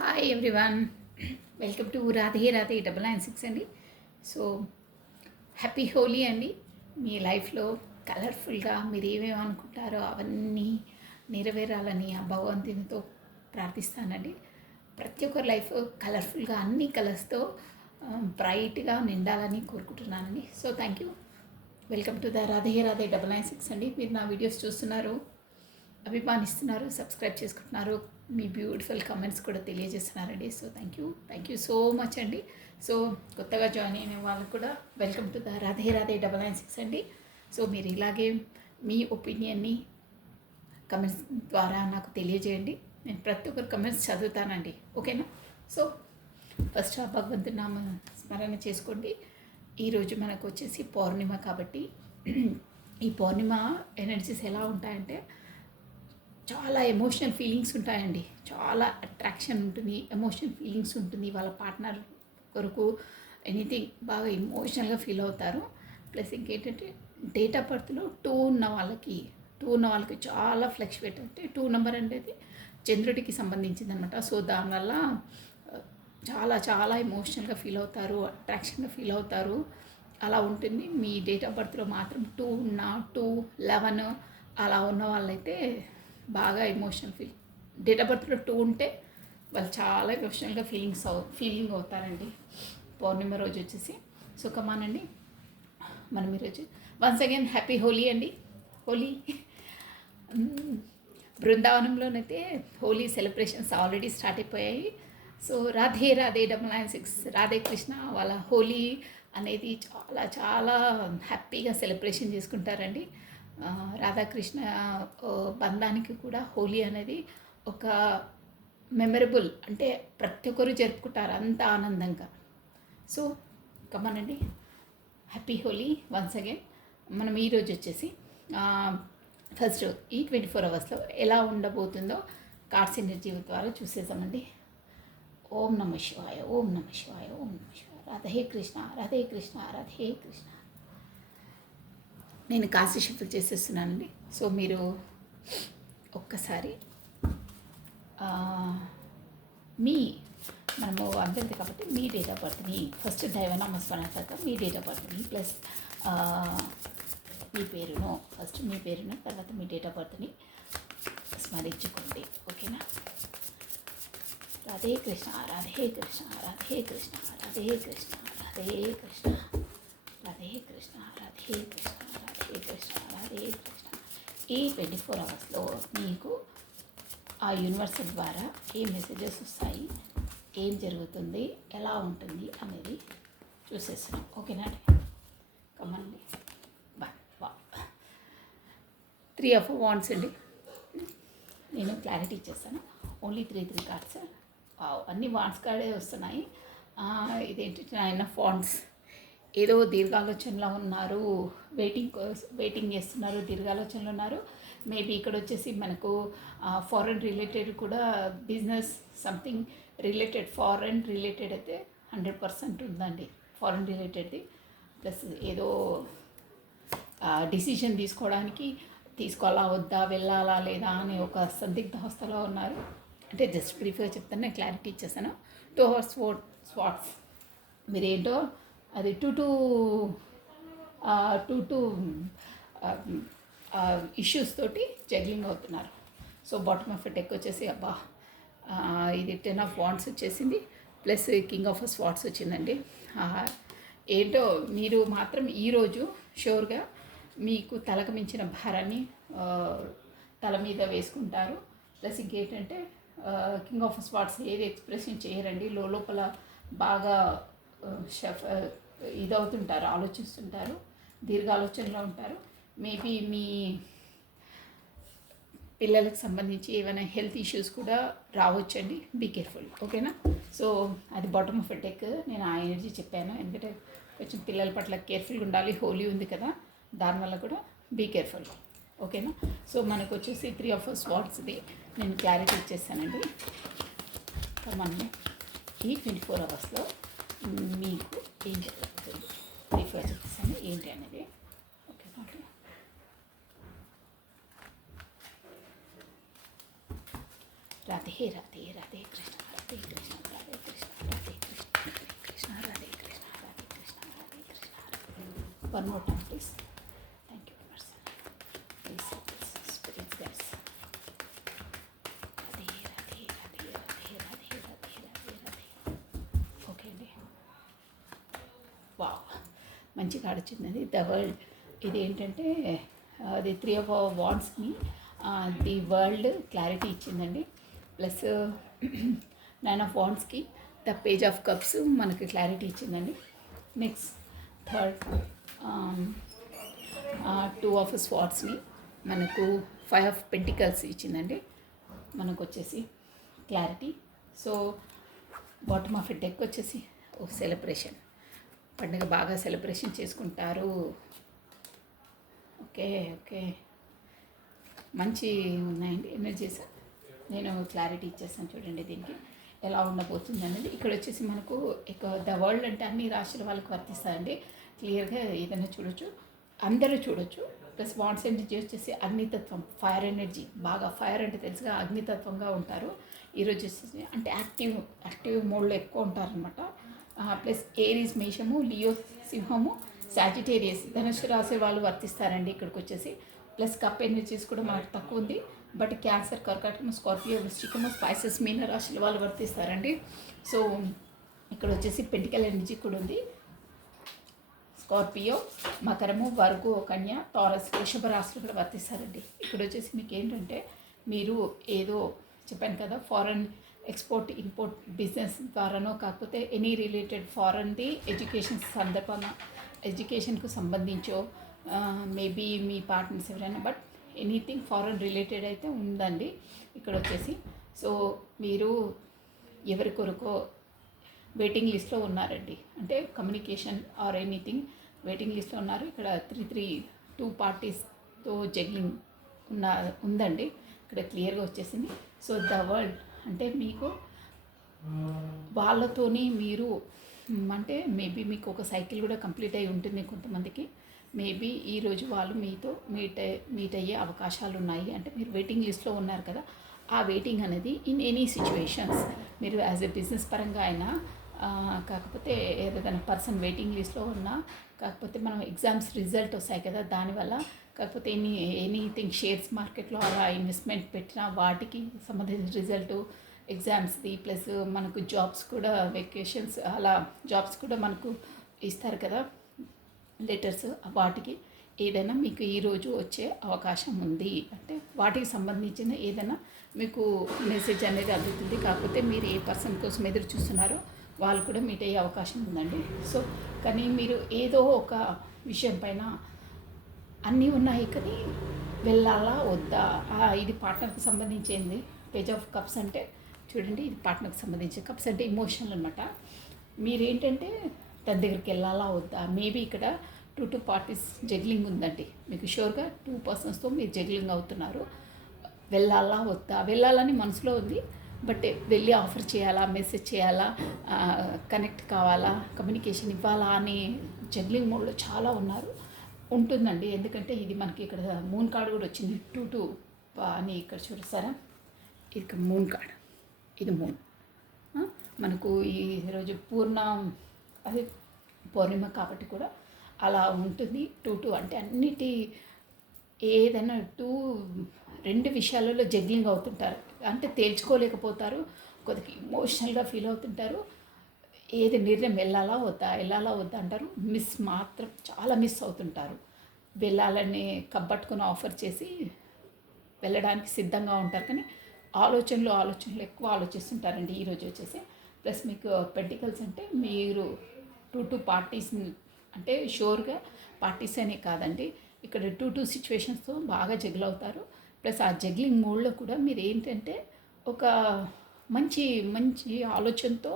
Hi everyone, welcome to Radhe Radhe 996 అండి. So happy Holi అండి. మీ లైఫ్లో కలర్ఫుల్గా మీరు ఏమేమి అనుకుంటారో అవన్నీ నెరవేరాలని ఆ భగవంతునితో ప్రార్థిస్తానండి. ప్రతి ఒక్కరి లైఫ్ కలర్ఫుల్గా అన్ని కలర్స్తో బ్రైట్గా నిండాలని కోరుకుంటున్నానండి. So thank you. Welcome to the Radhe Radhe 996 అండి. మీరు నా వీడియోస్ చూస్తున్నారు, అభిమానిస్తున్నారు, సబ్స్క్రైబ్ చేసుకుంటున్నారు, మీ బ్యూటిఫుల్ కమెంట్స్ కూడా తెలియజేస్తున్నారండి. So thank you so much అండి. సో కొత్తగా జాయిన్ అయిన వాళ్ళకు కూడా welcome to the Radhe Radhe 996 అండి. సో మీరు ఇలాగే మీ ఒపీనియన్ని కమెంట్స్ ద్వారా నాకు తెలియజేయండి. నేను ప్రతి ఒక్కరు కమెంట్స్ చదువుతానండి, ఓకేనా? సో ఫస్ట్ ఆ భగవంతుని నామ స్మరణ చేసుకోండి. ఈరోజు మనకు వచ్చేసి పౌర్ణిమ కాబట్టి ఈ పౌర్ణిమ ఎనర్జీస్ ఎలా ఉంటాయంటే చాలా ఎమోషనల్ ఫీలింగ్స్ ఉంటాయండి. చాలా అట్రాక్షన్ ఉంటుంది, ఎమోషనల్ ఫీలింగ్స్ ఉంటుంది. వాళ్ళ పార్ట్నర్ కొరకు ఎనీథింగ్ బాగా ఎమోషనల్గా ఫీల్ అవుతారు. ప్లస్ ఇంకేంటంటే డేట్ ఆఫ్ బర్త్లో 2 ఉన్న వాళ్ళకి చాలా ఫ్లక్చువేట్, అంటే 2 నెంబర్ అనేది చంద్రుడికి సంబంధించింది అనమాట. సో దానివల్ల చాలా చాలా ఎమోషనల్గా ఫీల్ అవుతారు, అట్రాక్షన్గా ఫీల్ అవుతారు. అలా ఉంటుంది. మీ డేట్ ఆఫ్ బర్త్లో మాత్రం 2 ఉన్న 2, 11 అలా ఉన్న వాళ్ళైతే బాగా ఎమోషనల్ డేట్ ఆఫ్ బర్త్లో 2 ఉంటే వాళ్ళు చాలా ఎమోషనల్గా ఫీలింగ్ అవుతారండి పౌర్ణిమ రోజు వచ్చేసి. సో కమానండి, మనం ఈరోజు వన్స్ అగైన్ హ్యాపీ హోలీ అండి. హోలీ బృందావనంలోనైతే హోలీ సెలబ్రేషన్స్ ఆల్రెడీ స్టార్ట్ అయిపోయాయి. సో రాధే రాధే 996 రాధే కృష్ణ వాళ్ళ హోలీ అనేది చాలా చాలా హ్యాపీగా సెలబ్రేషన్ చేసుకుంటారండి. రాధాకృష్ణ బంధానికి కూడా హోలీ అనేది ఒక మెమరబుల్, అంటే ప్రతి ఒక్కరు జరుపుకుంటారు అంత ఆనందంగా. సో కమనండి, హ్యాపీ హోలీ వన్స్ అగైన్. మనం ఈరోజు వచ్చేసి ఫస్ట్ ఈ 24 అవర్స్లో ఎలా ఉండబోతుందో కార్డ్స్ ఎనర్జీ ద్వారా చూసేసామండి. ఓం నమ శివాయ, ఓం నమ శివాయ, ఓం నమ శివాయ. రాధే కృష్ణ, రాధే కృష్ణ, రాధే కృష్ణ. నేను కాశీ షిఫ్ట్ చేసేస్తున్నానండి. సో మీరు ఒక్కసారి మనము అందరిది కాబట్టి మీ డేట్ ఆఫ్ బర్త్ని ఫస్ట్ దైవనామస్మరణ తర్వాత మీ డేట్ ఆఫ్ బర్త్ని ప్లస్ మీ పేరును, ఫస్ట్ మీ పేరును తర్వాత మీ డేట్ ఆఫ్ బర్త్ని స్మరించుకోండి, ఓకేనా? రాధే కృష్ణ, రాధే కృష్ణ, రాధే కృష్ణ, రాధే కృష్ణ, రాధే కృష్ణ, రాధే కృష్ణ, రాధే కృష్ణ, రాధే కృష్ణ, రాధే కృష్ణ. ఈ 24 అవర్స్లో మీకు ఆ యూనివర్సల్ ద్వారా ఏ మెసేజెస్ వస్తాయి, ఏం జరుగుతుంది, ఎలా ఉంటుంది అనేది చూసేస్తున్నాం, ఓకేనా? కమండి. బా 3 of Wands అండి. నేను క్లారిటీ ఇచ్చేస్తాను. Only 3 cards. అన్ని వాండ్స్ కార్డే వస్తున్నాయి. ఇదేంటి 9 of Wands. ఏదో దీర్ఘాలోచనలో ఉన్నారు, వెయిటింగ్ చేస్తున్నారు, దీర్ఘాలోచనలో ఉన్నారు. మేబీ ఇక్కడ వచ్చేసి మనకు ఫారెన్ రిలేటెడ్ కూడా business something related, foreign related అయితే 100% ఉందండి, ఫారెన్ రిలేటెడ్ది. ప్లస్ ఏదో డిసిషన్ తీసుకోవాలా వద్దా, వెళ్ళాలా లేదా అని ఒక సందిగ్ధావస్థలో ఉన్నారు. అంటే జస్ట్ బ్రీఫ్గా చెప్తాను, నేను క్లారిటీ ఇచ్చేసాను. 2 hours స్వాట్స్ మీరేంటో అది టూ ఇష్యూస్ తోటి జగ్లింగ్ అవుతున్నారు. సో బాటమ్ ఆఫ్ డెక్ వచ్చేసి ఇది 10 of Wands వచ్చేసింది, ప్లస్ కింగ్ ఆఫ్ స్వాట్స్ వచ్చిందండి. ఏంటో మీరు మాత్రం ఈరోజు షూర్గా మీకు తలకు మించిన భారాన్ని తల మీద వేసుకుంటారు. ప్లస్ ఇంకేంటంటే కింగ్ ఆఫ్ స్వాట్స్ ఏది ఎక్స్ప్రెషన్ చేయరండి, లోపల బాగా ఇదవుతుంటారు, ఆలోచిస్తుంటారు, దీర్ఘాలోచనలో ఉంటారు. మేబీ మీ పిల్లలకు సంబంధించి ఏమైనా హెల్త్ ఇష్యూస్ కూడా రావచ్చండి, బీ కేర్ఫుల్, ఓకేనా? సో అది బాటమ్ ఆఫ్ డెక్. నేను ఆ ఎనర్జీ చెప్పాను, ఎందుకంటే కొంచెం పిల్లల పట్ల కేర్ఫుల్గా ఉండాలి. హోలీ ఉంది కదా, దానివల్ల కూడా బీ కేర్ఫుల్, ఓకేనా? సో మనకు వచ్చేసి 3 of Swordsది నేను క్లారిటీ ఇచ్చేస్తానండి. కమాండి, ఈ 24 అవర్స్లో మీకు ఏం జరుగుతుంది బ్రీఫ్గా చెప్పేసాను ఏంటి అనేది, ఓకేనా? Radhe Radhe Radhe Krishna, Radhe Krishna. One more time please. Thank you very much. Please spirits guys. Radhe Radhe Radhe Radhe Radhe Radhe Radhe Radhe. Okay అండి. వావ్, మంచి కార్డ్ వచ్చిందండి. The world. ఇది ఏంటంటే అది 3 of Wandsని ది వరల్డ్ క్లారిటీ ఇచ్చిందండి. ప్లస్ 9 of Wandsకి ద పేజ్ ఆఫ్ కప్స్ మనకి క్లారిటీ ఇచ్చిందండి. నెక్స్ట్ థర్డ్ 2 of Swordsని మనకు 5 of Pentacles ఇచ్చిందండి. మనకు వచ్చేసి clarity. So bottom of deck వచ్చేసి సెలబ్రేషన్, పండుగ బాగా సెలబ్రేషన్ చేసుకుంటారు. ఓకే ఓకే, మంచి ఉన్నాయండి ఎనర్జీస్. నేను క్లారిటీ ఇచ్చేస్తాను చూడండి దీనికి ఎలా ఉండబోతుంది అనేది. ఇక్కడ వచ్చేసి మనకు ఇక ద వరల్డ్ అంటే అన్ని రాశుల వాళ్ళకి వర్తిస్తాయండి. క్లియర్గా ఏదైనా చూడొచ్చు, అందరూ చూడొచ్చు. ప్లస్ వాండ్స్ ఎనర్జీ వచ్చేసి అగ్నితత్వం, ఫైర్ ఎనర్జీ. బాగా ఫైర్ అంటే తెలుసుగా అగ్నితత్వంగా ఉంటారు. ఈరోజు వచ్చేసి అంటే యాక్టివ్ మోడ్లో ఎక్కువ ఉంటారనమాట. ప్లస్ ఏరీస్ మేషము, లియో సింహము, సాజిటేరియస్ ధనుసు రాశి వాళ్ళు వర్తిస్తారండి ఇక్కడికి వచ్చేసి. ప్లస్ కప్ ఎనర్జీస్ కూడా మనకు తక్కువ ఉంది. బట్ క్యాన్సర్, కర్కాటకము, స్కార్పియో, వృశ్చికము, స్పైసెస్, మీన రాశుల వాళ్ళు వర్తిస్తారండి. సో ఇక్కడ వచ్చేసి పెంటికల్ ఎనర్జీ కూడా ఉంది. స్కార్పియో, మకరము, వర్గో, కన్య, టారస్, వృషభ రాశులు కూడా వర్తిస్తారండి. ఇక్కడ వచ్చేసి మీకు ఏంటంటే మీరు ఏదో చెప్పాను కదా, ఫారెన్ ఎక్స్పోర్ట్ ఇంపోర్ట్ బిజినెస్ ద్వారానో కాకపోతే ఎనీ రిలేటెడ్ ఫారెన్ది ఎడ్యుకేషన్ సందర్భాన ఎడ్యుకేషన్కు సంబంధించో మేబీ మీ పార్ట్నర్స్ ఎవరైనా, బట్ ఎనీథింగ్ ఫారెన్ రిలేటెడ్ అయితే ఉందండి ఇక్కడ వచ్చేసి. సో మీరు ఎవరి కొరకో వెయిటింగ్ లిస్ట్లో ఉన్నారండి, అంటే కమ్యూనికేషన్ ఆర్ ఎనీథింగ్ వెయిటింగ్ లిస్ట్లో ఉన్నారు. ఇక్కడ 2 పార్టీస్తో జగ్లింగ్ ఉందండి ఇక్కడ క్లియర్గా వచ్చేసింది. సో ద వరల్డ్ అంటే మీకు వాళ్ళతోని మీరు అంటే మేబీ మీకు ఒక సైకిల్ కూడా కంప్లీట్ అయి ఉంటుంది కొంతమందికి. మేబీ ఈరోజు వాళ్ళు మీతో మీట్ అయ్యే అవకాశాలు ఉన్నాయి. అంటే మీరు వెయిటింగ్ లిస్ట్లో ఉన్నారు కదా, ఆ వెయిటింగ్ అనేది ఇన్ ఎనీ సిచ్యువేషన్స్ మీరు యాజ్ ఎ బిజినెస్ పరంగా అయినా కాకపోతే ఏదైనా పర్సన్ వెయిటింగ్ లిస్ట్లో ఉన్నా, కాకపోతే మనం ఎగ్జామ్స్ రిజల్ట్ వస్తాయి కదా దానివల్ల, కాకపోతే ఎనీథింగ్ షేర్స్ మార్కెట్లో అలా ఇన్వెస్ట్మెంట్ పెట్టినా వాటికి సంబంధించిన రిజల్ట్ ఎగ్జామ్స్ది, ప్లస్ మనకు జాబ్స్ కూడా వెకేషన్స్ అలా జాబ్స్ కూడా మనకు ఇస్తారు కదా లెటర్స్, వాటికి ఏదైనా మీకు ఈరోజు వచ్చే అవకాశం ఉంది. అంటే వాటికి సంబంధించిన ఏదైనా మీకు మెసేజ్ అనేది అందుతుంది. కాకపోతే మీరు ఏ పర్సన్ కోసం ఎదురు చూస్తున్నారో వాళ్ళు కూడా మీట్ అయ్యే అవకాశం ఉందండి. సో కానీ మీరు ఏదో ఒక విషయం పైన అన్నీ ఉన్నాయి కానీ వెళ్ళాలా వద్దా, ఇది పార్ట్నర్కి సంబంధించింది. పేజ్ ఆఫ్ కప్స్ అంటే చూడండి, ఇది పార్ట్నర్కి సంబంధించిన కప్స్ అంటే ఇమోషనల్ అనమాట. మీరేంటంటే దాని దగ్గరికి వెళ్ళాలా వద్దా, మేబీ ఇక్కడ 2 పార్టీస్ జగ్లింగ్ ఉందండి మీకు. షూర్గా 2 పర్సన్స్తో మీరు జగ్లింగ్ అవుతున్నారు. వెళ్ళాలా వద్దా, వెళ్ళాలని మనసులో ఉంది, బట్ వెళ్ళి ఆఫర్ చేయాలా, మెసేజ్ చేయాలా, కనెక్ట్ కావాలా, కమ్యూనికేషన్ ఇవ్వాలా అని జగ్లింగ్ మోడ్లో చాలా ఉంటుందండి. ఎందుకంటే ఇది మనకి ఇక్కడ మూన్ కార్డ్ కూడా వచ్చింది 2 అని ఇక్కడ చూస్తారా, ఇది మూన్ కార్డ్, ఇది మూన్. మనకు ఈరోజు అదే పౌర్ణిమ కాబట్టి కూడా అలా ఉంటుంది. 2 అంటే అన్నిటి ఏదైనా 2 విషయాలలో జగ్లింగ్ అవుతుంటారు. అంటే తేల్చుకోలేకపోతారు, కొద్దిగా ఇమోషనల్గా ఫీల్ అవుతుంటారు. ఏది నిర్ణయం వెళ్ళాలా వద్దా అంటారు. మాత్రం చాలా మిస్ అవుతుంటారు. వెళ్ళాలని కబ్బట్టుకుని ఆఫర్ చేసి వెళ్ళడానికి సిద్ధంగా ఉంటారు, కానీ ఆలోచనలు ఎక్కువ ఆలోచిస్తుంటారండి ఈరోజు వచ్చేసి. ప్లస్ మీకు పెంటికల్స్ అంటే మీరు 2 పార్టీస్ అంటే షూర్గా పార్టీస్ అనే కాదండి, ఇక్కడ 2 సిచ్యువేషన్స్తో బాగా జగ్ల్ అవుతారు. ప్లస్ ఆ జగ్లింగ్ మోడ్లో కూడా మీరు ఏంటంటే ఒక మంచి ఆలోచనతో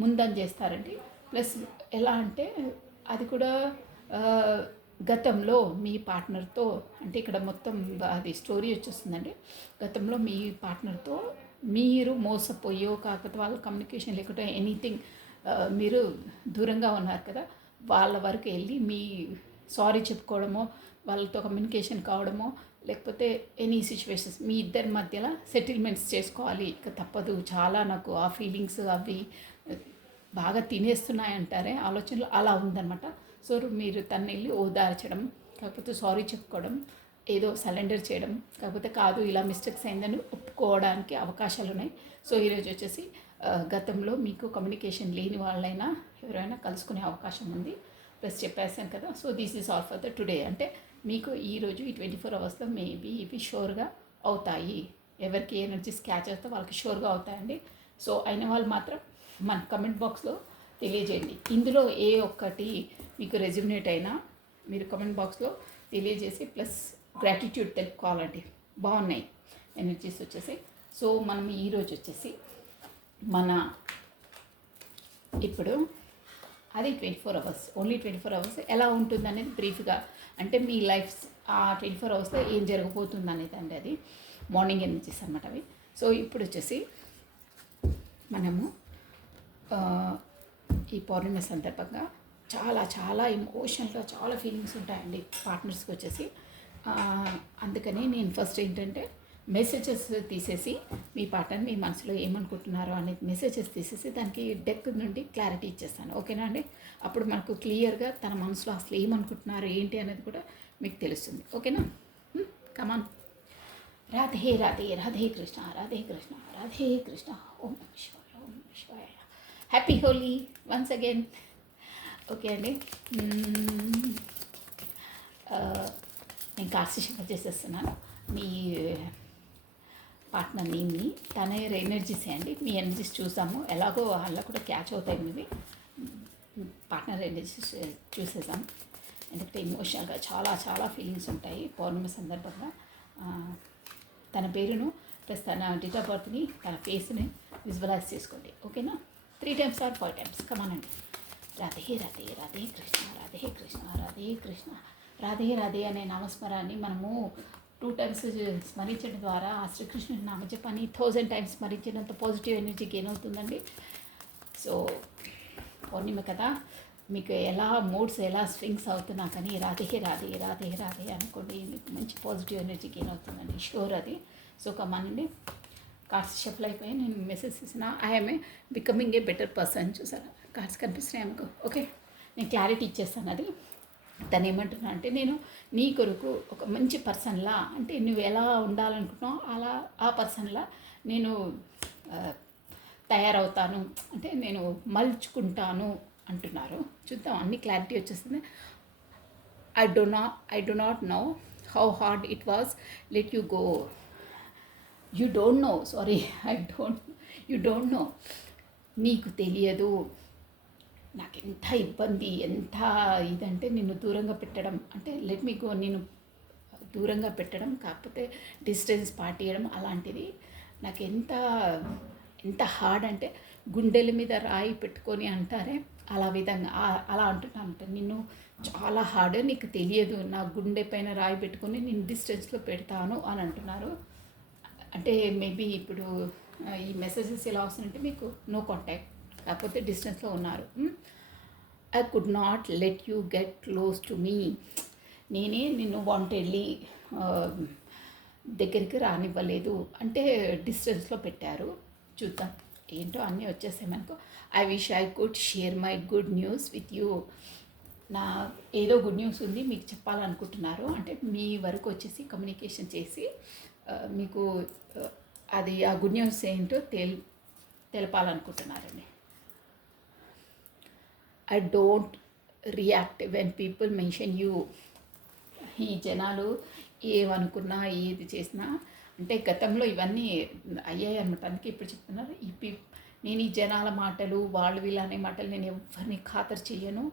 ముందని చేస్తారండి. ప్లస్ ఎలా అంటే అది కూడా గతంలో మీ పార్ట్నర్తో, అంటే ఇక్కడ మొత్తం అది స్టోరీ వచ్చేస్తుందండి. గతంలో మీ పార్ట్నర్తో మీరు మోసపోయో కాకపోతే వాళ్ళ కమ్యూనికేషన్ లేకుండా ఎనీథింగ్ మీరు దూరంగా ఉన్నారు కదా, వాళ్ళ వరకు వెళ్ళి మీ సారీ చెప్పుకోవడమో, వాళ్ళతో కమ్యూనికేషన్ కావడమో, లేకపోతే ఎనీ సిచ్యువేషన్స్ మీ ఇద్దరి మధ్యలో సెటిల్మెంట్స్ చేసుకోవాలి, ఇక తప్పదు, చాలా నాకు ఆ ఫీలింగ్స్ అవి బాగా తినేస్తున్నాయంటారే ఆలోచనలు అలా ఉందన్నమాట. సో మీరు తనని వెళ్ళి ఓదార్చడం, కాకపోతే సారీ చెప్పుకోవడం, ఏదో సరెండర్ చేయడం, కాకపోతే కాదు ఇలా మిస్టేక్స్ అయిందని ఒప్పుకోవడానికి అవకాశాలు ఉన్నాయి. సో ఈరోజు వచ్చేసి గతంలో మీకు కమ్యూనికేషన్ లేని వాళ్ళైనా ఎవరైనా కలుసుకునే అవకాశం ఉంది. ప్లస్ చెప్పేసాను కదా. So this is all for the today. అంటే మీకు ఈరోజు ఈ 24 అవర్స్లో మేబీ ఇవి షూర్గా అవుతాయి. ఎవరికి ఎనర్జీస్ క్యాచ్ అవుతే వాళ్ళకి షూర్గా అవుతాయండి. సో అయిన వాళ్ళు మాత్రం మన కమెంట్ బాక్స్లో తెలియజేయండి. ఇందులో ఏ ఒక్కటి మీకు రెజ్యూమినేట్ అయినా మీరు కమెంట్ బాక్స్లో తెలియజేసి ప్లస్ గ్రాటిట్యూడ్ తెలుపుకోవాలండి. బాగున్నాయి ఎనర్జీస్ వచ్చేసి. సో మనం ఈరోజు వచ్చేసి మన ఇప్పుడు అది 24 అవర్స్, ఓన్లీ 24 అవర్స్ ఎలా ఉంటుంది అనేది బ్రీఫ్గా, అంటే మీ లైఫ్ ఆ 24 అవర్స్లో ఏం జరగబోతుంది అనేది అండి. అది మార్నింగ్ ఎనర్జీస్ అనమాట అవి. సో ఇప్పుడు వచ్చేసి మనము ఈ పౌర్ణమి సందర్భంగా చాలా చాలా ఎమోషనల్గా చాలా ఫీలింగ్స్ ఉంటాయండి పార్ట్నర్స్కి వచ్చేసి. అందుకని నేను ఫస్ట్ ఏంటంటే మెసేజెస్ తీసేసి మీ పార్ట్నర్ మీ మనసులో ఏమనుకుంటున్నారో అనేది మెసేజెస్ తీసేసి దానికి డెక్ నుండి క్లారిటీ ఇచ్చేస్తాను. ఓకేనా అండి? అప్పుడు మనకు క్లియర్గా తన మనసులో అసలు ఏమనుకుంటున్నారు ఏంటి అనేది కూడా మీకు తెలుస్తుంది. ఓకేనా? కమాన్. రాధే రాధే రాధే కృష్ణ రాధే కృష్ణ రాధే కృష్ణ. ఓం నమః శివాయ ఓం నమః శివాయ. Happy Holi once again. Okay అండి, నేను కార్సిషింగ్ చేసేస్తున్నాను. మీ పార్ట్నర్ నేమ్ని తన ఎనర్జీస్ అండి. మీ ఎనర్జీస్ చూసాము, ఎలాగో వాళ్ళ కూడా క్యాచ్ అవుతాయి. మీవి పార్ట్నర్ ఎనర్జీస్ చూసేసాం. ఎందుకంటే ఎమోషనల్గా చాలా చాలా ఫీలింగ్స్ ఉంటాయి పౌర్ణమి సందర్భంగా. తన పేరును ప్లస్ తన డేట్ ఆఫ్ బర్త్ని, తన ఫేస్ని విజువలైజ్ చేసుకోండి. ఓకేనా? 3 times or 5 times. కమానండి. Radhe Radhe Radhe Krishna Radhe Krishna Radhe Krishna Radhe Radhe అనే నామస్మరాన్ని మనము 2 times స్మరించడం ద్వారా ఆ శ్రీకృష్ణుడి నామజపాన్ని 1000 times స్మరించినంత పాజిటివ్ ఎనర్జీ గెయిన్ అవుతుందండి. సో పౌర్ణిమ కదా, మీకు ఎలా మూడ్స్ ఎలా స్వింగ్స్ అవుతున్నా కానీ రాధే రాధే రాధే రాధే అనుకోండి, మీకు మంచి పాజిటివ్ ఎనర్జీ గెయిన్ అవుతుందండి, షూర్ అది. సో కమానండి. కార్డ్స్ షఫల్ అయిపోయి నేను మెసేజ్ ఇచ్చిన I'm becoming a better person. చూసారా కార్డ్స్ కనిపిస్తున్నాయి అనుకో. ఓకే, నేను క్లారిటీ ఇచ్చేస్తాను. అది తను ఏమంటున్నా అంటే, నేను నీ కొరకు ఒక మంచి పర్సన్లా, అంటే నువ్వు ఎలా ఉండాలనుకుంటున్నావు అలా ఆ పర్సన్లా నేను తయారవుతాను, అంటే నేను మలుచుకుంటాను అంటున్నారు. చూద్దాం, అన్ని క్లారిటీ వచ్చేస్తుంది. I do not know how hard it was let you go. You don't know, sorry, you don't know. నీకు తెలియదు నాకు ఎంత ఇబ్బంది, ఎంత ఇదంటే నిన్ను దూరంగా పెట్టడం, అంటే లెట్ మీ గో, నేను దూరంగా పెట్టడం, కాకపోతే డిస్టెన్స్ పాటియడం అలాంటిది నాకు ఎంత హార్డ్ అంటే గుండెల మీద రాయి పెట్టుకొని అంటారే అలా విధంగా అలా అంటున్నాను. నిన్ను చాలా హార్డ్, నీకు తెలియదు, నా గుండె పైన రాయి పెట్టుకొని నేను డిస్టెన్స్లో పెడతాను అని అంటున్నారు. అంటే మేబీ ఇప్పుడు ఈ మెసేజెస్ ఎలా వస్తుందంటే మీకు నో కాంటాక్ట్, కాకపోతే డిస్టెన్స్లో ఉన్నారు. I could not let you get close to me. నేనే నిన్ను వాంటెడ్లీ దగ్గరికి రానివ్వలేదు, అంటే డిస్టెన్స్లో పెట్టారు. చూద్దాం ఏంటో అన్నీ వచ్చేసాయి మనకు. I wish I could share my good news with you. నా ఏదో గుడ్ న్యూస్ ఉంది మీకు చెప్పాలనుకుంటున్నారు, అంటే మీ వరకు వచ్చేసి కమ్యూనికేషన్ చేసి మీకు అది ఆ గుడ్ న్యూస్ ఏంటో తెలపాలనుకుంటున్నారండి. I don't react when people mention you. ఈ జనాలు ఏమనుకున్నా ఏది చేసినా, అంటే గతంలో ఇవన్నీ అయ్యాయి అనమాట, అందుకే ఇప్పుడు చెప్తున్నారు. నేను ఈ జనాల మాటలు వాళ్ళు వీళ్ళు అనే మాటలు నేను ఎవరిని ఖాతరు చెయ్యను,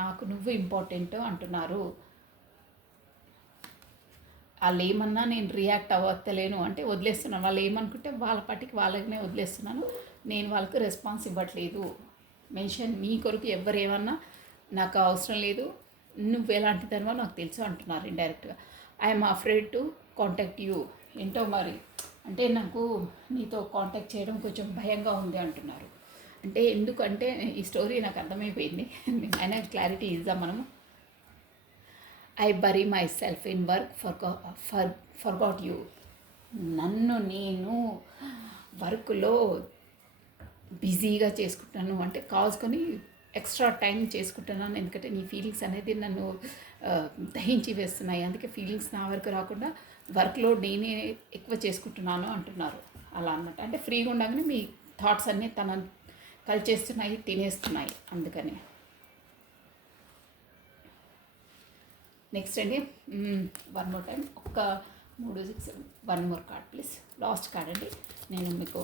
నాకు నువ్వు ఇంపార్టెంట్ అంటున్నారు. వాళ్ళు ఏమన్నా నేను రియాక్ట్ అవ్వలేను, అంటే వదిలేస్తున్నాను. వాళ్ళు ఏమనుకుంటే వాళ్ళ పాటికి వాళ్ళనే వదిలేస్తున్నాను, నేను వాళ్ళకు రెస్పాన్స్ ఇవ్వట్లేదు. మెన్షన్ మీ కొరకు ఎవరు ఏమన్నా నాకు అవసరం లేదు, నువ్వు ఎలాంటి దానివో నాకు తెలుసు అంటున్నారు ఇండైరెక్ట్గా. I'm afraid to contact you. ఏంటో మరి, అంటే నాకు నీతో కాంటాక్ట్ చేయడం కొంచెం భయంగా ఉంది అంటున్నారు. అంటే ఎందుకంటే ఈ స్టోరీ నాకు అర్థమైపోయింది, అయినా క్లారిటీ ఇద్దాం మనము. I bury myself in work forgot you. నన్ను నేను వర్క్లో బిజీగా చేసుకుంటాను అంటే కాల్స్కొని ఎక్స్ట్రా టైం చేసుకుంటున్నాను, ఎందుకంటే నీ ఫీలింగ్స్ అనేది నన్ను దహించి వేస్తున్నాయి, అందుకే ఫీలింగ్స్ నా వరకు రాకుండా వర్క్లోడ్ నేనే ఎక్కువ చేసుకుంటున్నాను అంటున్నారు. అలా అన్నమాట, అంటే ఫ్రీగా ఉండగానే మీ థాట్స్ అన్నీ తన కలిచేస్తున్నాయి, తినేస్తున్నాయి, అందుకని. నెక్స్ట్ అండి, వన్ మోర్ టైం, ఒక్క 3 6 one more card please, last card అండి. నేను మీకు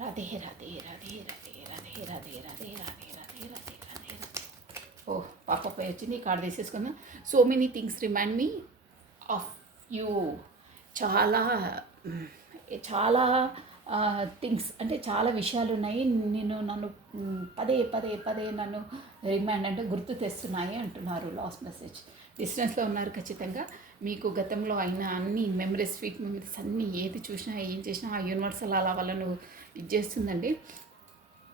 రాధే రాధే రాధే రాధే రాధే రాధే రాధే రాధే రాధే రాధే రాధే. ఓ పాప పై వచ్చింది, ఈ కార్డ్ తీసేసుకుందాం. So many things remind me of you. చాలా చాలా థింగ్స్ అంటే చాలా విషయాలు ఉన్నాయి, నన్ను పదే పదే పదే నన్ను రిమైండ్ అంటే గుర్తు తెస్తున్నాయి అంటున్నారు. Last message. డిస్టెన్స్లో ఉన్నారు ఖచ్చితంగా. మీకు గతంలో అయిన అన్ని మెమరీస్, స్వీట్ మెమరీస్ అన్నీ ఏది చూసినా ఏం చేసినా ఆ యూనివర్సల్ అలా వాళ్ళను ఇది చేస్తుందండి.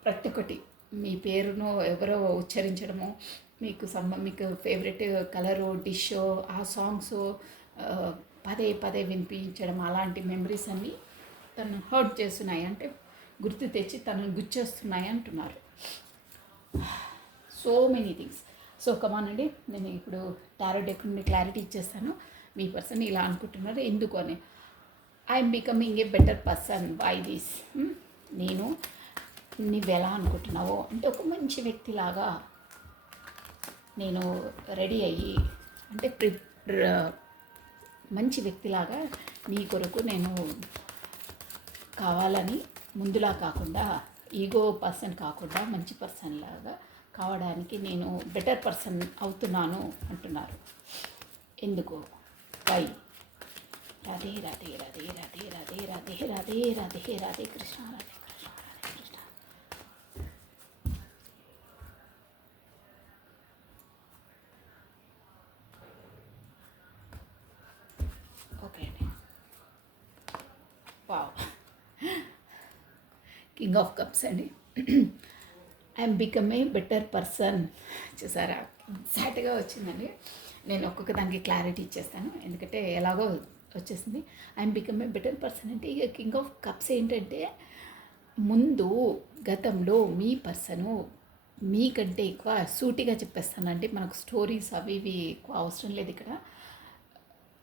ప్రతి ఒక్కటి మీ పేరును ఎవరో ఉచ్చరించడము, మీకు ఫేవరెట్ కలరు, డిష్, ఆ సాంగ్స్ పదే పదే వినిపించడం, అలాంటి మెమరీస్ అన్నీ తను హర్ట్ చేస్తున్నాయి, అంటే గుర్తు తెచ్చి తనను గుచ్చేస్తున్నాయి అంటున్నారు. So many things. సో కమానండి, నేను ఇప్పుడు టారో డెక్ నుండి క్లారిటీ ఇచ్చేస్తాను. మీ పర్సన్ ఇలా అనుకుంటున్నారు ఎందుకు అని. I'm becoming a better person by this. నేను నువ్వెలా అనుకుంటున్నావో అంటే ఒక మంచి వ్యక్తిలాగా నేను రెడీ అయ్యి, అంటే మంచి వ్యక్తిలాగా నీ కొరకు నేను కావాలని, ముందులా కాకుండా ఈగో పర్సన్ కాకుండా మంచి పర్సన్ లాగా కావడానికి నేను బెటర్ పర్సన్ అవుతున్నాను అంటున్నారు. ఎందుకు? వై? రాధే రాధే రాధే రాధే రాధే రాధే రాధే రాధే రాధే కృష్ణ, రాధే కృష్ణ, రాధే కృష్ణ. ఓకే అండి. వావ్, కింగ్ ఆఫ్ కప్స్ అండి. I'm become a better person. చూసారా, ఎగ్జాక్ట్గా వచ్చిందండి. నేను ఒక్కొక్క దానికి క్లారిటీ ఇచ్చేస్తాను, ఎందుకంటే ఎలాగో వచ్చేసింది. I'm become a better person అంటే ఇక కింగ్ ఆఫ్ కప్స్ ఏంటంటే, ముందు గతంలో మీ పర్సను మీకంటే ఎక్కువ సూటిగా చెప్పేస్తానంటే, మనకు స్టోరీస్ అవి ఇవి ఎక్కువ అవసరం లేదు ఇక్కడ.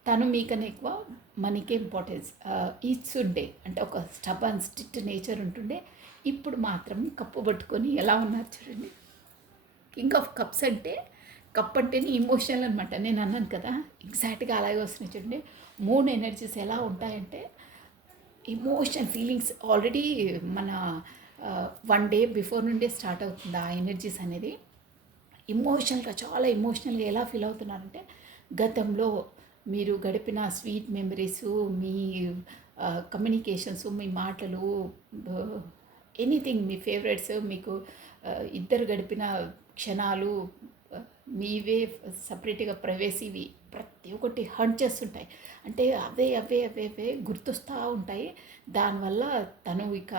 తను మీకన్నా ఎక్కువ మనకే ఇంపార్టెన్స్ ఇచ్చుండే, అంటే ఒక స్టబన్ స్ట్రిక్ట్ నేచర్ ఉంటుండే. ఇప్పుడు మాత్రం కప్పు పట్టుకొని ఎలా ఉన్నారు చూడండి. కింగ్ ఆఫ్ కప్స్ అంటే, కప్ అంటేనే ఇమోషనల్ అనమాట. నేను అన్నాను కదా, ఎగ్జాక్ట్గా అలాగే వస్తున్నాయి చూడండి. 3 ఎనర్జీస్ ఎలా ఉంటాయంటే, ఇమోషన్ ఫీలింగ్స్ ఆల్రెడీ మన 1 డే బిఫోర్ నుండే స్టార్ట్ అవుతుంది ఆ ఎనర్జీస్ అనేది. ఇమోషనల్గా, చాలా ఎమోషనల్గా ఎలా ఫీల్ అవుతున్నారంటే, గతంలో మీరు గడిపిన స్వీట్ మెమరీసు, మీ కమ్యూనికేషన్స్, మీ మాటలు, ఎనీథింగ్, మీ ఫేవరెట్స్, మీకు ఇద్దరు గడిపిన క్షణాలు, మీవే సపరేట్గా ప్రైవసీవి ప్రతి ఒక్కటి హంట్ చేస్తుంటాయి. అంటే అవే అవే అవే అవే గుర్తొస్తూ ఉంటాయి. దానివల్ల తను ఇక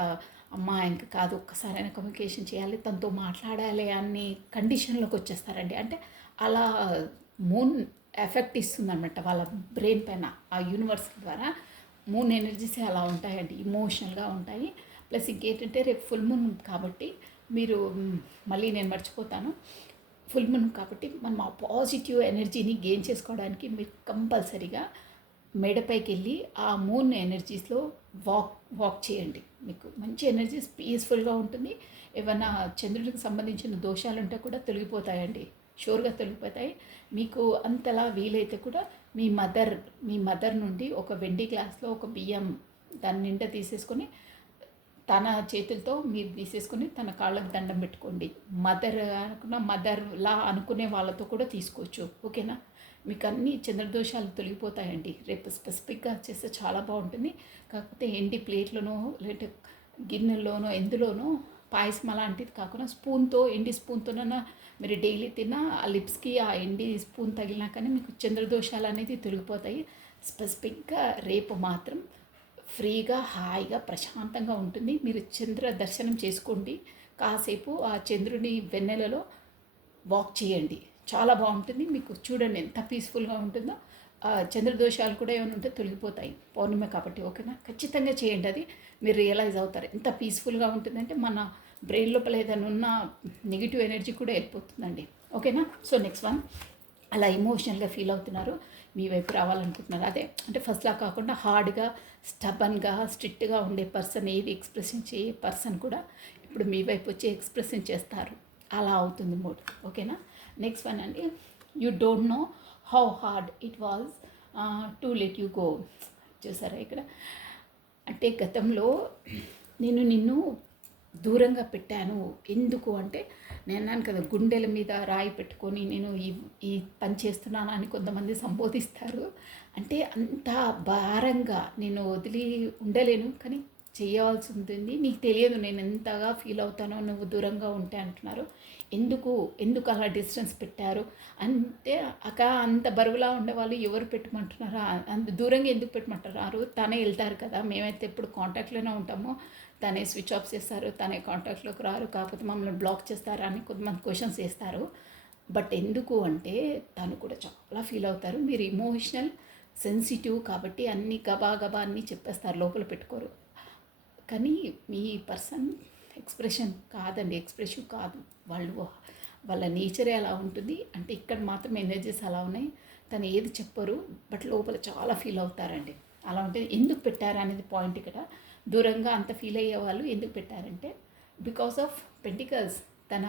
అమ్మ ఇంక కాదు, ఒక్కసారైనా కమ్యూనికేషన్ చేయాలి, తనతో మాట్లాడాలి అనే కండిషన్లోకి వచ్చేస్తారండి. అంటే అలా మూన్ ఎఫెక్ట్ ఇస్తుందన్నమాట వాళ్ళ బ్రెయిన్ పైన. ఆ యూనివర్స్ ద్వారా 3 ఎనర్జీసే అలా ఉంటాయండి, ఇమోషనల్గా ఉంటాయి. ప్లస్ ఇంకేంటంటే రేపు ఫుల్ మూన్ కాబట్టి మీరు, మళ్ళీ నేను మర్చిపోతాను, ఫుల్ మూన్ కాబట్టి మనం ఆ పాజిటివ్ ఎనర్జీని గెయిన్ చేసుకోవడానికి మీరు కంపల్సరీగా మేడపైకి వెళ్ళి ఆ మూన్ ఎనర్జీస్లో వాక్ చేయండి. మీకు మంచి ఎనర్జీస్, పీస్ఫుల్గా ఉంటుంది. ఏమన్నా చంద్రుడికి సంబంధించిన దోషాలు ఉంటే కూడా తొలగిపోతాయండి, షూర్గా తొలగిపోతాయి. మీకు అంతలా వీలైతే కూడా మీ మదర్ నుండి ఒక వెండి గ్లాస్లో ఒక బియ్యం దాని నిండా తీసేసుకొని, తన చేతులతో మీరు తీసేసుకొని తన కాళ్ళకు దండం పెట్టుకోండి. మదర్లా అనుకునే వాళ్ళతో కూడా తీసుకోవచ్చు, ఓకేనా? మీకు అన్ని చంద్రదోషాలు తొలగిపోతాయండి. రేపు స్పెసిఫిక్గా చేస్తే చాలా బాగుంటుంది. కాకపోతే ఎండి ప్లేట్లోనో లేదంటే గిన్నెల్లోనో ఎందులోనో పాయసం అలాంటిది కాకుండా స్పూన్తో, ఎండి స్పూన్తోనైనా మీరు డైలీ తిన్నా ఆ లిప్స్కి ఆ ఎండి స్పూన్ తగిలినా కానీ మీకు చంద్రదోషాలు అనేది తొలగిపోతాయి. స్పెసిఫిక్గా రేపు మాత్రం ఫ్రీగా, హాయిగా, ప్రశాంతంగా ఉంటుంది. మీరు చంద్ర దర్శనం చేసుకోండి. కాసేపు ఆ చంద్రుని వెన్నెలలో వాక్ చేయండి, చాలా బాగుంటుంది. మీకు చూడండి ఎంత పీస్ఫుల్గా ఉంటుందో. చంద్రదోషాలు కూడా ఏమైనా ఉంటే తొలగిపోతాయి పౌర్ణమి కాబట్టి. ఓకేనా, ఖచ్చితంగా చేయండి. అది మీరు రియలైజ్ అవుతారు ఎంత పీస్ఫుల్గా ఉంటుందంటే మన బ్రెయిన్ లోపల ఏదైనా ఉన్న నెగిటివ్ ఎనర్జీ కూడా వెళ్ళిపోతుందండి. ఓకేనా. సో నెక్స్ట్ వన్, అలా ఎమోషనల్గా ఫీల్ అవుతున్నారు, మీ వైపు రావాలనుకుంటున్నారు. అదే అంటే ఫస్ట్లా కాకుండా హార్డ్గా, స్టబన్గా, స్ట్రిక్ట్గా ఉండే పర్సన్, ఏది ఎక్స్ప్రెషన్ చేయే పర్సన్ కూడా ఇప్పుడు మీ వైపు వచ్చి ఎక్స్ప్రెషన్ చేస్తారు. అలా అవుతుంది మూడ్. ఓకేనా. నెక్స్ట్ వన్ అండి, you don't know how hard it was to let you go. చూసారా ఇక్కడ, అంటే గతంలో నేను నిన్ను దూరంగా పెట్టాను. ఎందుకు అంటే నేను అన్నాను కదా, గుండెల మీద రాయి పెట్టుకొని నేను ఈ పని చేస్తున్నాను అని కొంతమంది సంబోధిస్తారు. అంటే అంత భారంగా నేను వదిలి ఉండలేను, కానీ చేయవలసి ఉంటుంది. నీకు తెలియదు నేను ఎంతగా ఫీల్ అవుతానో నువ్వు దూరంగా ఉంటే అంటున్నారు. ఎందుకు అలా డిస్టెన్స్ పెట్టారు అంటే, అక్క అంత బరువులా ఉండేవాళ్ళు ఎవరు పెట్టమంటున్నారా, అంత దూరంగా ఎందుకు పెట్టమంటున్నారు, తనే వెళ్తారు కదా, మేమైతే ఎప్పుడు కాంటాక్ట్లోనే ఉంటాము, తనే స్విచ్ ఆఫ్ చేస్తారు, తనే కాంటాక్ట్లోకి రారు, కాకపోతే మమ్మల్ని బ్లాక్ చేస్తారా అని కొంతమంది క్వశ్చన్స్ వేస్తారు. బట్ ఎందుకు అంటే తను కూడా చాలా ఫీల్ అవుతారు. మీరు ఇమోషనల్ సెన్సిటివ్ కాబట్టి అన్ని గబా అన్నీ చెప్పేస్తారు, లోపల పెట్టుకోరు. కానీ మీ పర్సన్ ఎక్స్ప్రెషన్ కాదండి, ఎక్స్ప్రెసివ్ కాదు, వాళ్ళ నేచరే అలా ఉంటుంది. అంటే ఇక్కడ మాత్రం ఎనర్జీస్ అలా ఉన్నాయి, తను ఏది చెప్పరు, బట్ లోపల చాలా ఫీల్ అవుతారండి. అలా ఉంటే ఎందుకు పెట్టారు అనేది పాయింట్ ఇక్కడ. దూరంగా అంత ఫీల్ అయ్యే వాళ్ళు ఎందుకు పెట్టారంటే బికాస్ ఆఫ్ పెంటికల్స్. తన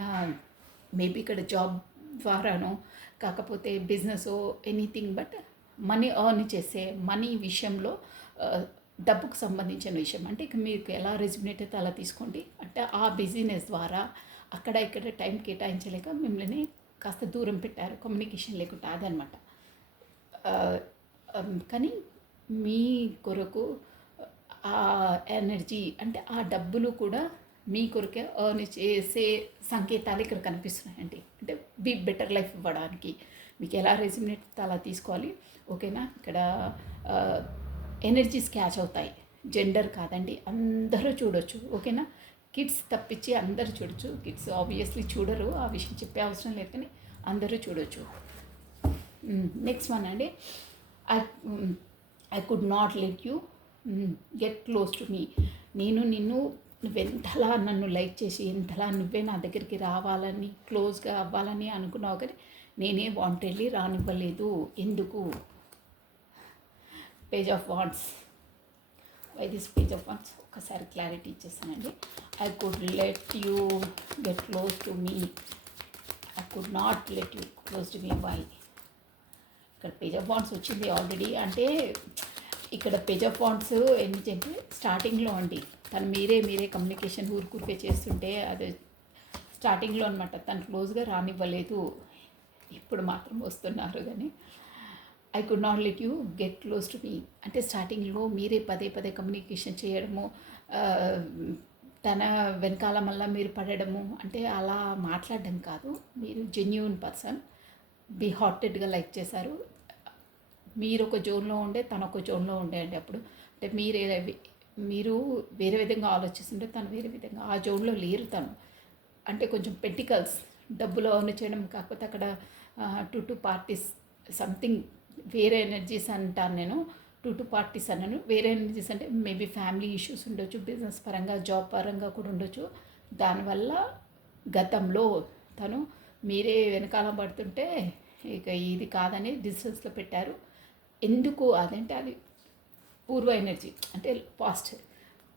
మేబీ ఇక్కడ జాబ్ ద్వారానో కాకపోతే business anything, but money earn చేసే మనీ విషయంలో డబ్బుకు సంబంధించిన విషయం. అంటే ఇక మీకు ఎలా రెజ్యునేట్ అయితే అలా తీసుకోండి. అంటే ఆ బిజినెస్ ద్వారా అక్కడ ఇక్కడ టైం కేటాయించలేక మిమ్మల్ని కాస్త దూరం పెట్టారు, కమ్యూనికేషన్ లేకుండా, అదనమాట. కానీ మీ కొరకు ఆ ఎనర్జీ అంటే ఆ డబ్బులు కూడా మీ కొరకే ఎర్న్ చేసే సంకేతాలు ఇక్కడ కనిపిస్తున్నాయండి. అంటే బీ బెటర్ లైఫ్ ఇవ్వడానికి మీకు ఎలా రెజ్యునేట్ అలా తీసుకోవాలి. ఓకేనా. ఇక్కడ ఎనర్జీస్ క్యాచ్ అవుతాయి, జెండర్ కాదండి, అందరూ చూడొచ్చు. ఓకేనా. కిడ్స్ తప్పించి అందరూ చూడొచ్చు. కిడ్స్ ఆబ్వియస్లీ చూడరు, ఆ విషయం చెప్పే అవసరం లేదు, కానీ అందరూ చూడొచ్చు. నెక్స్ట్ వన్ అండి, I could not let you get close to me. నువ్వెంతలా నన్ను లైక్ చేసి ఎంతలా నువ్వే నా దగ్గరికి రావాలని క్లోజ్గా అవ్వాలని అనుకున్నావు, కానీ నేనే వాంటెడ్లీ రానివ్వలేదు. ఎందుకు? Page of wands. Why this page of wands ఒకసారి క్లారిటీ ఇచ్చేస్తానండి. I could let you get close to me, I could not let you close to me. Why? ఇక్కడ పేజ్ ఆఫ్ వాండ్స్ వచ్చింది ఆల్రెడీ. అంటే ఇక్కడ page of wands ఎందుకంటే స్టార్టింగ్లో అండి, తను మీరే కమ్యూనికేషన్ ఊరికే చేస్తుంటే అది స్టార్టింగ్లో అనమాట. తను క్లోజ్గా రానివ్వలేదు, ఇప్పుడు మాత్రం వస్తున్నారు. కానీ I could not let you get close to me అంటే స్టార్టింగ్లో మీరే పదే కమ్యూనికేషన్ చేయడము, తన వెనకాల మళ్ళీ మీరు పడడము, అంటే అలా మాట్లాడడం కాదు. మీరు జెన్యూన్ పర్సన్, బీ హార్టెడ్గా లైక్ చేశారు. మీరు ఒక జోన్లో ఉండే తను ఒక జోన్లో ఉండేయండి. అప్పుడు అంటే మీరు వేరే విధంగా ఆలోచిస్తుంటే తను వేరే విధంగా, ఆ జోన్లో లేరు తను. అంటే కొంచెం పెంటికల్స్ డబ్బులో ఎర్న్ చేయడం, కాకపోతే అక్కడ టూ పార్టీస్ సంథింగ్ వేరే ఎనర్జీస్ అంటాను నేను. టూ పార్టీస్ అన్నాను. వేరే ఎనర్జీస్ అంటే మేబీ ఫ్యామిలీ ఇష్యూస్ ఉండొచ్చు, బిజినెస్ పరంగా, జాబ్ పరంగా కూడా ఉండొచ్చు. దానివల్ల గతంలో తను మీరే వెనకాల పడుతుంటే ఇక ఇది కాదని డిస్టెన్స్లో పెట్టారు. ఎందుకు అదంటే అది పూర్వ ఎనర్జీ, అంటే పాస్ట్.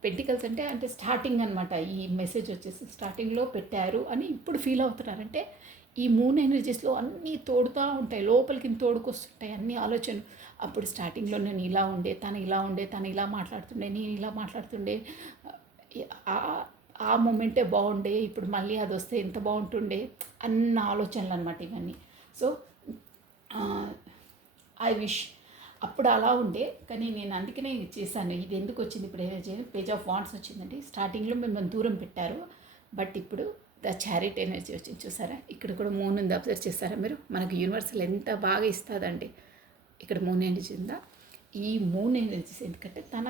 పెంటికల్స్ అంటే స్టార్టింగ్ అనమాట. ఈ మెసేజ్ వచ్చేసి స్టార్టింగ్లో పెట్టారు అని ఇప్పుడు ఫీల్ అవుతున్నారంటే ఈ మూన్ ఎనర్జీస్లో అన్నీ తోడుతూ ఉంటాయి, లోపలికి తోడుకొస్తుంటాయి అన్ని ఆలోచనలు. అప్పుడు స్టార్టింగ్లో నేను ఇలా ఉండే, తను ఇలా ఉండే, తను ఇలా మాట్లాడుతుండే, నేను ఇలా మాట్లాడుతుండే, ఆ మూమెంటే బాగుండే, ఇప్పుడు మళ్ళీ అది వస్తే ఎంత బాగుంటుండే అన్న ఆలోచనలు అనమాట ఇవన్నీ. సో ఐ విష్ అప్పుడు అలా ఉండే, కానీ నేను అందుకనే చేశాను. ఇది ఎందుకు వచ్చింది ఇప్పుడు ఏదైతే పేజ్ ఆఫ్ వాండ్స్ వచ్చిందండి. స్టార్టింగ్లో మిమ్మల్ని దూరం పెట్టారు, బట్ ఇప్పుడు ద చారిట్ ఎనర్జీ వచ్చింది. చూసారా, ఇక్కడ కూడా మూన్ ఉంది, అబ్జర్వ్ చేస్తారా మీరు? మనకు యూనివర్సల్ ఎంత బాగా ఇస్తుందండి. ఇక్కడ మూన్ ఎనర్జీ ఉందా? ఈ మూన్ ఎనర్జీస్ ఎందుకంటే తన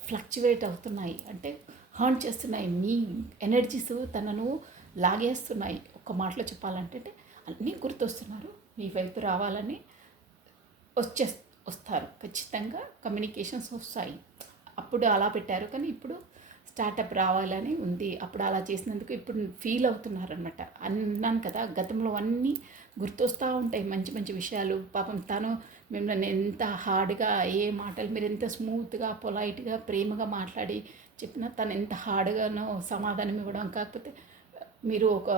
ఫ్లక్చువేట్ అవుతున్నాయి, అంటే హర్న్ చేస్తున్నాయి. మీ ఎనర్జీస్ తనను లాగేస్తున్నాయి. ఒక్క మాటలో చెప్పాలంటే అన్నీ గుర్తొస్తున్నారు, మీ వైపు రావాలని వచ్చే వస్తారు ఖచ్చితంగా, కమ్యూనికేషన్స్ వస్తాయి. అప్పుడు అలా పెట్టారు కానీ ఇప్పుడు స్టార్టప్ రావాలని ఉంది. అప్పుడు అలా చేసినందుకు ఇప్పుడు ఫీల్ అవుతున్నారనమాట. అన్నాను కదా, గతంలో అన్నీ గుర్తొస్తూ ఉంటాయి మంచి మంచి విషయాలు. పాపం తను మిమ్మల్ని ఎంత హార్డ్గా ఏ మాటలు మీరు ఎంత స్మూత్గా పొలైట్గా ప్రేమగా మాట్లాడి చెప్పినా తను ఎంత హార్డ్గానో సమాధానం ఇవ్వడం. కాకపోతే మీరు ఒక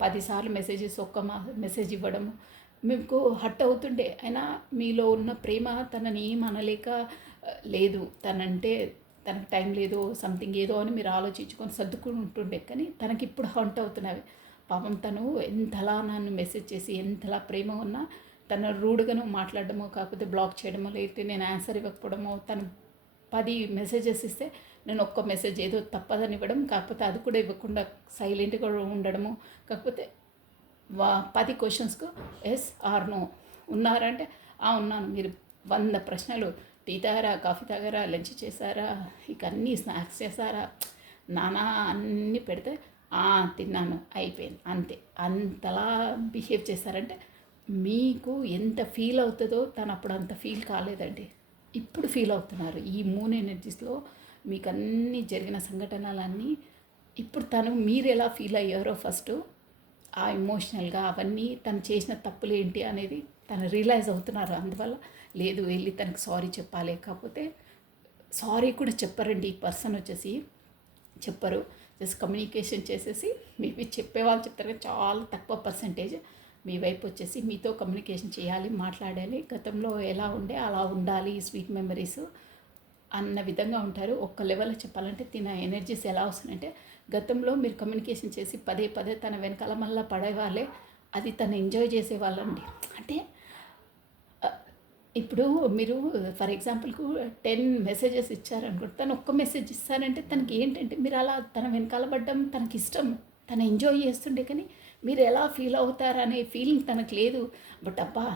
10 సార్లు మెసేజెస్ ఒక్క మెసేజ్ ఇవ్వడము మీకు హర్ట్ అవుతుండే. అయినా మీలో ఉన్న ప్రేమ తనని ఏం అనలేక లేదు, తనంటే తనకు టైం లేదు సంథింగ్ ఏదో అని మీరు ఆలోచించుకొని సర్దుకుని ఉంటుండే. కానీ తనకి ఇప్పుడు హర్ట్ అవుతున్నవి. పాపం తను ఎంతలా నన్ను మెసేజ్ చేసి ఎంతలా ప్రేమ ఉన్నా తను రూడ్గాను మాట్లాడడమో కాకపోతే బ్లాక్ చేయడమో లేకపోతే నేను ఆన్సర్ ఇవ్వకపోవడమో, తను 10 మెసేజెస్ ఇస్తే నేను ఒక్క మెసేజ్ ఏదో తప్పదని ఇవ్వడం, కాకపోతే అది కూడా ఇవ్వకుండా సైలెంట్గా ఉండడము. కాకపోతే 10 క్వశ్చన్స్కు ఎస్ ఆర్ నో ఉన్నారంటే ఉన్నాను. మీరు 100 ప్రశ్నలు టీ తాగారా, కాఫీ తాగారా, లంచ్ చేశారా, ఇక అన్నీ స్నాక్స్ చేశారా, నానా అన్నీ పెడితే తిన్నాను అయిపోయింది అంతే. అంతలా బిహేవ్ చేశారంటే మీకు ఎంత ఫీల్ అవుతుందో తను అప్పుడు అంత ఫీల్ కాలేదండి. ఇప్పుడు ఫీల్ అవుతున్నారు. ఈ మూన్ ఎనర్జీస్లో మీకు అన్నీ జరిగిన సంఘటనలన్నీ ఇప్పుడు తను మీరు ఎలా ఫీల్ అయ్యారో ఫస్ట్ ఆ ఎమోషనల్గా అవన్నీ తను చేసిన తప్పులు ఏంటి అనేది తను రియలైజ్ అవుతున్నారు. అందువల్ల లేదు వెళ్ళి తనకు సారీ చెప్పాలి. కాకపోతే సారీ కూడా చెప్పరండి ఈ పర్సన్ వచ్చేసి, చెప్పరు. జస్ట్ కమ్యూనికేషన్ చేసేసి మేబీ చెప్పేవాళ్ళు చెప్తారు కానీ చాలా తక్కువ పర్సంటేజ్ మీ వైపు వచ్చేసి మీతో కమ్యూనికేషన్ చేయాలి, మాట్లాడాలి, గతంలో ఎలా ఉండే అలా ఉండాలి, స్వీట్ మెమరీస్ అన్న విధంగా ఉంటారు. ఒక్క లెవెల్లో చెప్పాలంటే తిన ఎనర్జీస్ ఎలా వస్తున్నాయంటే గతంలో మీరు కమ్యూనికేషన్ చేసి పదే పదే తన వెనకాల మళ్ళీ పడేవాళ్ళే, అది తను ఎంజాయ్ చేసేవాళ్ళండి. అంటే ఇప్పుడు మీరు ఫర్ ఎగ్జాంపుల్కు 10 మెసేజెస్ ఇచ్చారనుకోండి, తను ఒక్క మెసేజ్ ఇస్తారంటే తనకి ఏంటంటే మీరు అలా తన వెనకాల పడ్డం తనకి ఇష్టం, తను ఎంజాయ్ చేస్తుండే. కానీ మీరు ఎలా ఫీల్ అవుతారనే ఫీలింగ్ తనకు లేదు. బట్ అబ్బా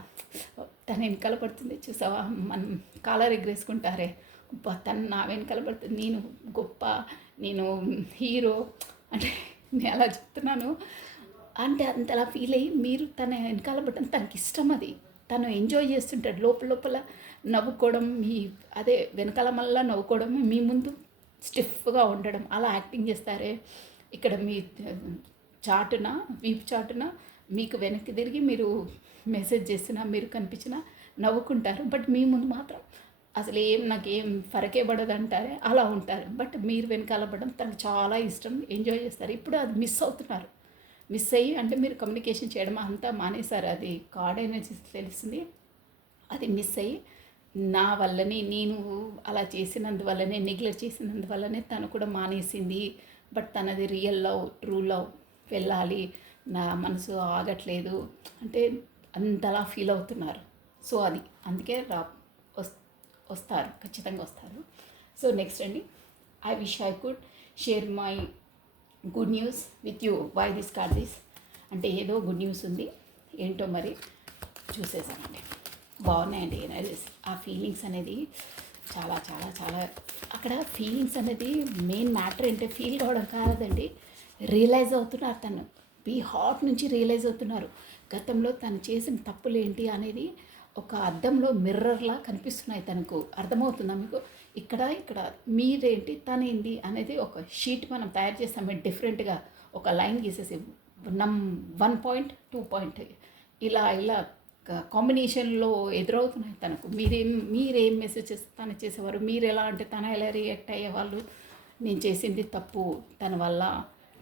తను వెనకాల పడుతుంది చూసావా, మనం కాలర్ ఎగరేసుకుంటారే, అబ్బా తను నా వెనకాల పడుతుంది, నేను గొప్ప, నేను హీరో అంటే నేను అలా చెప్తున్నాను అంటే అంతలా ఫీల్ అయ్యి మీరు తన వెనకాల పడడం తనకి ఇష్టం, అది తను ఎంజాయ్ చేస్తుంటాడు. లోపల లోపల నవ్వుకోవడం, మీ అదే వెనకాల మళ్ళీ నవ్వుకోవడం, మీ ముందు స్టిఫ్గా ఉండడం, అలా యాక్టింగ్ చేస్తారే. ఇక్కడ మీ చాటున వీపు చాటున మీకు వెనక్కి తిరిగి మీరు మెసేజ్ చేసినా మీరు కనిపించినా నవ్వుకుంటారు. బట్ మీ ముందు మాత్రం అసలు నాకేం ఫరకే పడదు అంటారే అలా ఉంటారు. బట్ మీరు వెనకాల పడడం తనకు చాలా ఇష్టం, ఎంజాయ్ చేస్తారు. ఇప్పుడు అది మిస్ అవుతున్నారు. మిస్ అయ్యి అంటే మీరు కమ్యూనికేషన్ చేయడం అంతా మానేశారు. అది కార్డ్ ఎనర్జీ తెలిసింది, అది మిస్ అయ్యి నా వల్లనే నేను అలా చేసినందువల్లనే నెగ్లెక్ట్ చేసినందువల్లనే తను కూడా మానేసింది. బట్ తనది రియల్ లవ్, ట్రూ లవ్, వెళ్ళాలి, నా మనసు ఆగట్లేదు అంటే అంతలా ఫీల్ అవుతున్నారు. సో అది అందుకే వస్తారు, ఖచ్చితంగా వస్తారు. సో నెక్స్ట్ అండి, I wish I could share my good news with you. Why this card this అంటే ఏదో గుడ్ న్యూస్ ఉంది, ఏంటో మరి చూసేసామండి. బాగున్నాయండి ఎనర్జీస్. ఆ ఫీలింగ్స్ అనేది చాలా చాలా చాలా అక్కడ ఫీలింగ్స్ అనేది మెయిన్ మ్యాటర్ అంటే ఫీల్ కావడం కాదండి, రియలైజ్ అవుతున్నారు. తను హార్ట్ నుంచి రియలైజ్ అవుతున్నారు. గతంలో తను చేసిన తప్పులు ఏంటి అనేది ఒక అద్దంలో మిర్రర్లా కనిపిస్తున్నాయి. తనకు అర్థమవుతుందా మీకు? ఇక్కడ మీరేంటి తనేంటి అనేది ఒక షీట్ మనం తయారు చేస్తామే డిఫరెంట్గా, ఒక లైన్ గీసేసి 1 పాయింట్ 2 పాయింట్ ఇలా కాంబినేషన్లో ఎదురవుతున్నాయి తనకు. మీరేం మెసేజెస్ తను చేసేవారు, మీరు ఎలా అంటే తన ఎలా రియాక్ట్ అయ్యేవాళ్ళు, నేను చేసింది తప్పు తన వల్ల,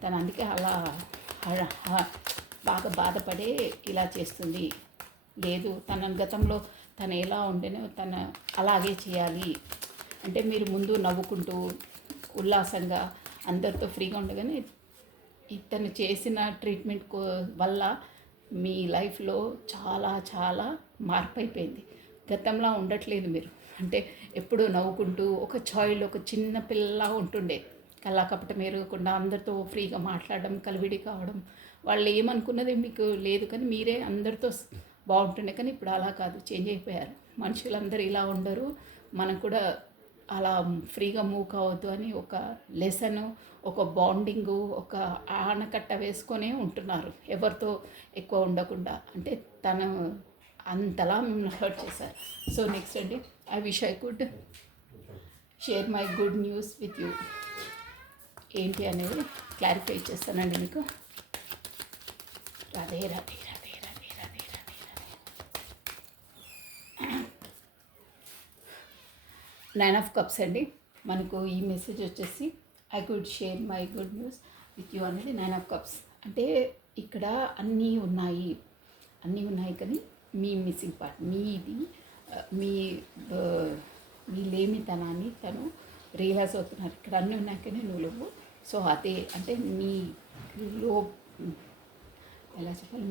తను అందుకే అలా బాగా బాధపడే ఇలా చేస్తుంది, లేదు తన గతంలో తను ఎలా ఉండేనో తను అలాగే చేయాలి అంటే మీరు ముందు నవ్వుకుంటూ ఉల్లాసంగా అందరితో ఫ్రీగా ఉండగానే ఇతను చేసిన ట్రీట్మెంట్ వల్ల మీ లైఫ్లో చాలా చాలా మార్పు అయిపోయింది. గతంలో ఉండట్లేదు మీరు, అంటే ఎప్పుడూ నవ్వుకుంటూ ఒక చైల్డ్, ఒక చిన్న పిల్లలా ఉంటుండే, కళ్ళకపటం ఎరగకుండా అందరితో ఫ్రీగా మాట్లాడడం, కలివిడి కావడం, వాళ్ళు ఏమనుకున్నది మీకు లేదు కానీ మీరే అందరితో బాగుంటుండే. కానీ ఇప్పుడు అలా కాదు, చేంజ్ అయిపోయారు. మనుషులందరూ ఇలా ఉండరు, మనం కూడా అలా ఫ్రీగా మూవ్ కావద్దు అని ఒక లెసను, ఒక బాండింగు, ఒక ఆనకట్ట వేసుకొనే ఉంటున్నారు, ఎవరితో ఎక్కువ ఉండకుండా. అంటే తను అంతలా మిమ్మల్ని హర్ట్ చేశారు. సో నెక్స్ట్ అండి, I wish I could share my good news with you. ఏంటి అనేది క్లారిఫై చేస్తానండి మీకు. రాధే రాధే రాధే రాధే రాధే రాధే రాధే. 9 ఆఫ్ కప్స్ అండి. మనకు ఈ మెసేజ్ వచ్చేసి I could share my good news with you అనేది 9 ఆఫ్ కప్స్. అంటే ఇక్కడ అన్నీ ఉన్నాయి కానీ మీ మిస్సింగ్ పార్ట్, మీది మీ మీ లేమితనాన్ని తను రియలైజ్ అవుతున్నారు. ఇక్కడ అన్నీ ఉన్నాయి కానీ నువ్వు లేవు. సో అదే అంటే మీలో ఎలా చెప్పాలి,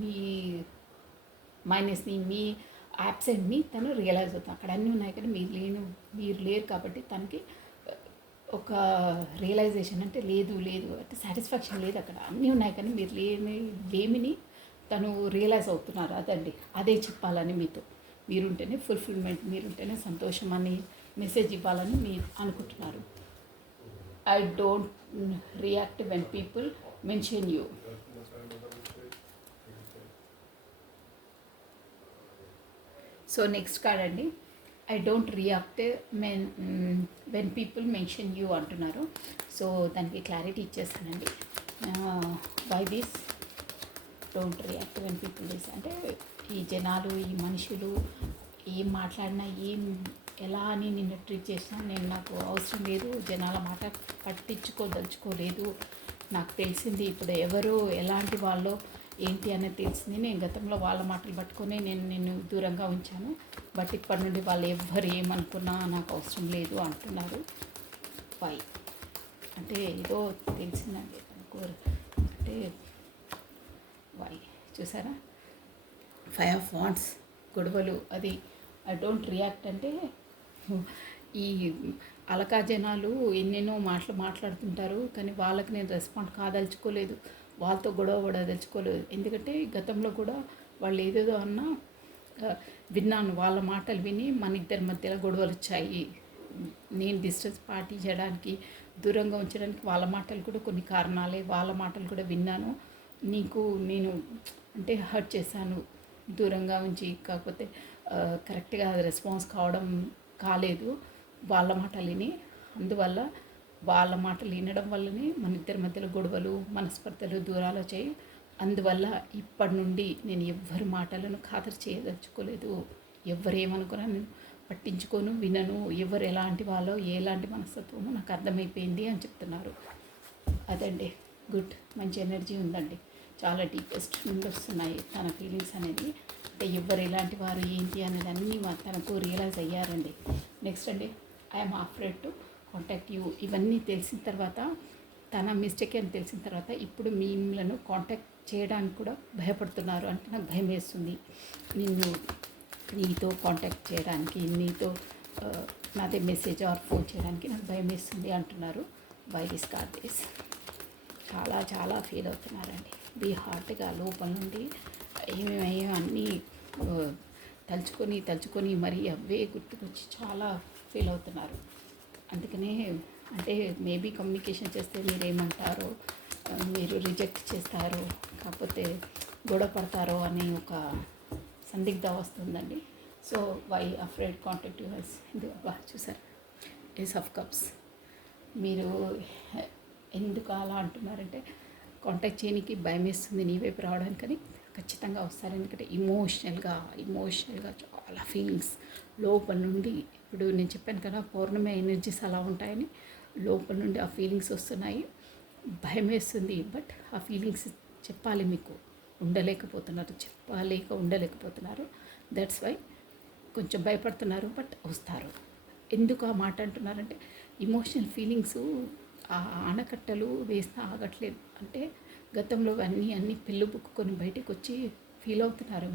మీ మైనస్ని, మీ యాబ్సెంట్ని తను రియలైజ్ అవుతాను. అక్కడ అన్నీ ఉన్నాయి కానీ మీరు లేరు కాబట్టి తనకి ఒక రియలైజేషన్ అంటే లేదు అంటే సాటిస్ఫాక్షన్ లేదు. అక్కడ అన్నీ ఉన్నాయి కానీ మీరు లేమిని తను రియలైజ్ అవుతున్నారు. అదండి, అదే చెప్పాలని మీతో. మీరుంటేనే ఫుల్ఫిల్మెంట్, మీరుంటేనే సంతోషం అని మెసేజ్ ఇవ్వాలని మీరు అనుకుంటున్నారు. I don't react when people mention you. So next card అండి, I don't react when people mention you అంటున్నారు. సో దానికి క్లారిటీ ఇచ్చేస్తానండి. Why this don't react when people this అంటే ఈ జనాలు, ఈ మనుషులు ఏం మాట్లాడినా, ఎలా అని నిన్ను ట్రీట్ చేసినా నాకు అవసరం లేదు. జనాల మాట పట్టించుకోదలుచుకోలేదు. నాకు తెలిసింది ఇప్పుడు ఎవరు ఎలాంటి వాళ్ళో ఏంటి అనేది తెలిసింది. నేను గతంలో వాళ్ళ మాటలు పట్టుకొని నేను దూరంగా ఉంచాను. బట్ ఇప్పటి నుండి వాళ్ళు ఎవ్వరు ఏమనుకున్నా నాకు అవసరం లేదు అంటున్నారు. వై అంటే ఏదో తెలిసిందండి తనకు. అంటే వై చూసారా, 5 ఆఫ్ వాండ్స్, గొడవలు. అది ఐ డోంట్ రియాక్ట్ అంటే ఈ అలకా జనాలు ఎన్నెన్నో మాట్లాడుతుంటారు కానీ వాళ్ళకి నేను రెస్పాండ్ కాదలుచుకోలేదు. వాళ్ళతో గొడవ పడదలుచుకోలేదు. ఎందుకంటే గతంలో కూడా వాళ్ళు ఏదేదో అన్నా విన్నాను. వాళ్ళ మాటలు విని మన ఇద్దరి మధ్యలో గొడవలు వచ్చాయి. నేను డిస్టెన్స్ పాటించడానికి, దూరంగా ఉంచడానికి వాళ్ళ మాటలు కూడా కొన్ని కారణాలే. వాళ్ళ మాటలు కూడా విన్నాను. నీకు నేను అంటే హర్ట్ చేశాను దూరంగా ఉంచి. కాకపోతే కరెక్ట్గా రెస్పాన్స్ కాలేదు వాళ్ళ మాటలు విని. అందువల్ల వాళ్ళ మాటలు వినడం వల్లనే మన ఇద్దరి మధ్యలో గొడవలు, మనస్పర్ధలు, దూరాలు వచ్చాయి. అందువల్ల ఇప్పటి నుండి నేను ఎవ్వరి మాటలను ఖాతరు చేయదలుచుకోలేదు. ఎవరు ఏమనుకున్నా నేను పట్టించుకోను, వినను. ఎవరు ఎలాంటి వాళ్ళో, ఎలాంటి మనస్తత్వమో నాకు అర్థమైపోయింది అని చెప్తున్నారు. అదండి, గుడ్, మంచి ఎనర్జీ ఉందండి. చాలా డీపెస్ట్ నుండి వస్తున్నాయి తన ఫీలింగ్స్ అనేది. అంటే ఎవరు ఎలాంటి వారు ఏంటి అనేది అన్నీ తనకు రియలైజ్ అయ్యారండి. నెక్స్ట్ అండి, I'm afraid to contact you. ఇవన్నీ తెలిసిన తర్వాత, తన మిస్టేక్ అని తెలిసిన తర్వాత ఇప్పుడు మిమ్మల్ని కాంటాక్ట్ చేయడానికి కూడా భయపడుతున్నారు. అంటే నాకు భయం వేస్తుంది నీతో కాంటాక్ట్ చేయడానికి, నీతో నాదే మెసేజ్ ఆర్ ఫోన్ చేయడానికి నాకు భయం వేస్తుంది అంటున్నారు. బై దిస్ కార్డ్ దిస్ చాలా చాలా ఫీల్ అవుతున్నారండి. బీ హార్ట్గా లోపల నుండి ఏమేమో అన్నీ తలుచుకొని మరి అవే గుర్తుకొచ్చి చాలా ఫీల్ అవుతున్నారు. అందుకనే అంటే మేబీ కమ్యూనికేషన్ చేస్తే మీరేమంటారో, మీరు రిజెక్ట్ చేస్తారో, కాకపోతే గొడవ పడతారో అనే ఒక సందిగ్ధ వస్తుందండి. So why afraid contact yours. ఇది చూసారు, ఏస్ ఆఫ్ కప్స్. మీరు ఎందుకు అలా అంటున్నారంటే కాంటాక్ట్ చేయడానికి భయం వేస్తుంది నీ వైపు రావడానికని. ఖచ్చితంగా వస్తారు. ఎందుకంటే ఇమోషనల్గా చాలా ఫీలింగ్స్ లోపల నుండి. ఇప్పుడు నేను చెప్పాను కదా, పౌర్ణమి ఎనర్జీస్ అలా ఉంటాయని. లోపల నుండి ఆ ఫీలింగ్స్ వస్తున్నాయి. భయం వేస్తుంది. బట్ ఆ ఫీలింగ్స్ చెప్పాలి మీకు, ఉండలేకపోతున్నారు. దట్స్ వై కొంచెం భయపడుతున్నారు. బట్ వస్తారు. ఎందుకు ఆ మాట అంటున్నారంటే ఇమోషనల్ ఫీలింగ్స్ ఆ ఆనకట్టలు వేస్తే ఆగట్లేదు. అంటే గతంలో అన్నీ పెళ్ళు బుక్కుకొని బయటకు వచ్చి ఫీల్ అవుతున్నారు.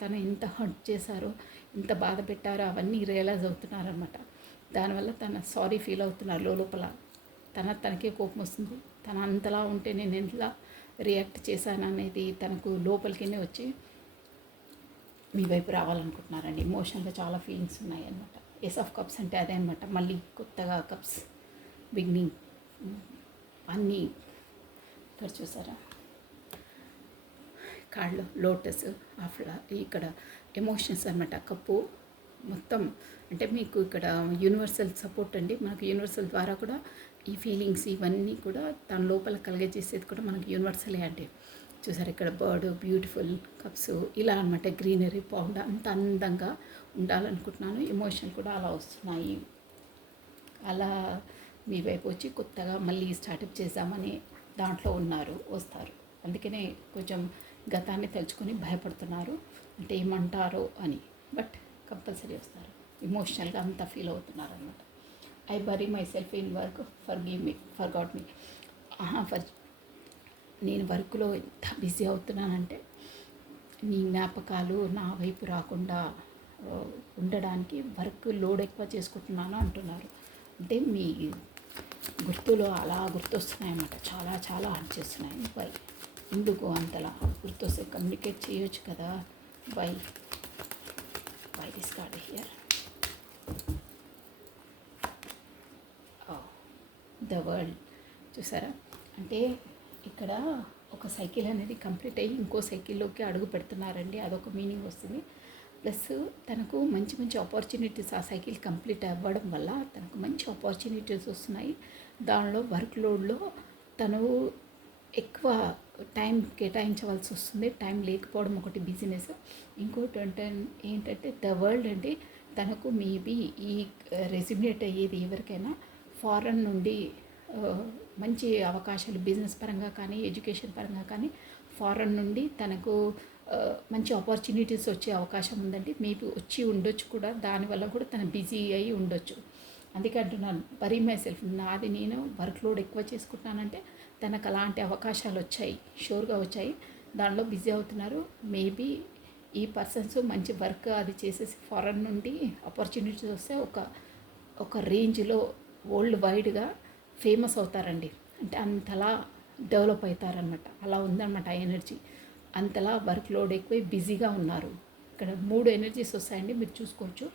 తను ఎంత హర్ట్ చేశారో, ఎంత బాధ పెట్టారో అవన్నీ రియలైజ్ అవుతున్నారనమాట. దానివల్ల తన సారీ ఫీల్ అవుతున్నారు లోపల. తనకే కోపం వస్తుంది. తన అంతలా ఉంటే నేను ఎంతలా రియాక్ట్ చేశాను అనేది తనకు లోపలికినే వచ్చి మీ వైపు రావాలనుకుంటున్నారండి. ఇమోషనల్గా చాలా ఫీలింగ్స్ ఉన్నాయి అన్నమాట. ఏస్ ఆఫ్ కప్స్ అంటే అదే అనమాట. మళ్ళీ కొత్తగా కప్స్ బిగినింగ్ అన్నీ ఇక్కడ చూసారా. కాళ్ళు లోటస్ అట్లా ఇక్కడ ఎమోషన్స్ అనమాట కప్పు మొత్తం. అంటే మీకు ఇక్కడ యూనివర్సల్ సపోర్ట్ అండి. మనకు యూనివర్సల్ ద్వారా కూడా ఈ ఫీలింగ్స్ ఇవన్నీ కూడా తన లోపల కలిగజేసేది కూడా మనకు యూనివర్సలే అండి. చూసారు ఇక్కడ బర్డ్ బ్యూటిఫుల్ కప్స్ ఇలా అనమాట. గ్రీనరీ పౌండ్ అంత అందంగా ఉండాలనుకుంటున్నాను. ఎమోషన్ కూడా అలా వస్తున్నాయి. అలా మీ వైపు వచ్చి కొత్తగా మళ్ళీ స్టార్టప్ చేద్దామని దాంట్లో వస్తారు. అందుకనే కొంచెం గతాన్ని తలుచుకొని భయపడుతున్నారు, అంటే ఏమంటారో అని. బట్ కంపల్సరీ వస్తారు. ఎమోషనల్గా అంతా ఫీల్ అవుతున్నారు అనమాట. I bury myself in work, forgive me, forgot me. నేను వర్క్లో ఎంత బిజీ అవుతున్నానంటే నీ జ్ఞాపకాలు నా వైపు రాకుండా ఉండడానికి వర్క్ లోడ్ ఎక్కువ చేసుకుంటున్నాను అంటున్నారు. అంటే మీ గుర్తులో అలా గుర్తొస్తున్నాయన్నమాట. చాలా చాలా హార్ట్ చేస్తున్నాయి. వై ఎందుకు అంతలా గుర్తొస్తే కమ్యూనికేట్ చేయొచ్చు కదా. Why this card here. The world చూసారా. అంటే ఇక్కడ ఒక సైకిల్ అనేది కంప్లీట్ అయ్యి ఇంకో సైకిల్లోకి అడుగు పెడుతున్నారండి. అదొక మీనింగ్ వస్తుంది. ప్లస్ తనకు మంచి మంచి ఆపర్చునిటీస్ ఆ సైకిల్ కంప్లీట్ అవ్వడం వల్ల తనకు మంచి ఆపర్చునిటీస్ వస్తున్నాయి. దానిలో వర్క్ లోడ్లో తను ఎక్కువ టైం కేటాయించవలసి వస్తుంది. టైం లేకపోవడం ఒకటి బిజినెస్. ఇంకోటి ఏంటంటే ద వరల్డ్ అంటే తనకు మేబీ ఈ రెజ్యూమినేట్ అయ్యేది ఎవరికైనా ఫారెన్ నుండి మంచి అవకాశాలు బిజినెస్ పరంగా కానీ ఎడ్యుకేషన్ పరంగా కానీ ఫారెన్ నుండి తనకు మంచి ఆపర్చునిటీస్ వచ్చే అవకాశం ఉందండి. మేబీ వచ్చి ఉండొచ్చు కూడా. దానివల్ల కూడా తను బిజీ అయి ఉండొచ్చు. అందుకే అంటున్నాను, బరీ మై సెల్ఫ్. నాది నేను వర్క్ లోడ్ ఎక్కువ చేసుకుంటున్నానంటే తనకు అలాంటి అవకాశాలు వచ్చాయి, షూర్గా వచ్చాయి. దానిలో బిజీ అవుతున్నారు. మేబీ ఈ పర్సన్స్ మంచి వర్క్ అది చేసేసి ఫారెన్ నుండి ఆపర్చునిటీస్ వస్తే ఒక రేంజ్లో వరల్డ్ వైడ్గా ఫేమస్ అవుతారండి. అంటే అంతలా డెవలప్ అవుతారనమాట. అలా ఉందన్నమాట ఆ ఎనర్జీ. అంతలా వర్క్ లోడ్ ఎక్కువ బిజీగా ఉన్నారు. ఇక్కడ 3 ఎనర్జీస్ వస్తాయండి, మీరు చూసుకోవచ్చు.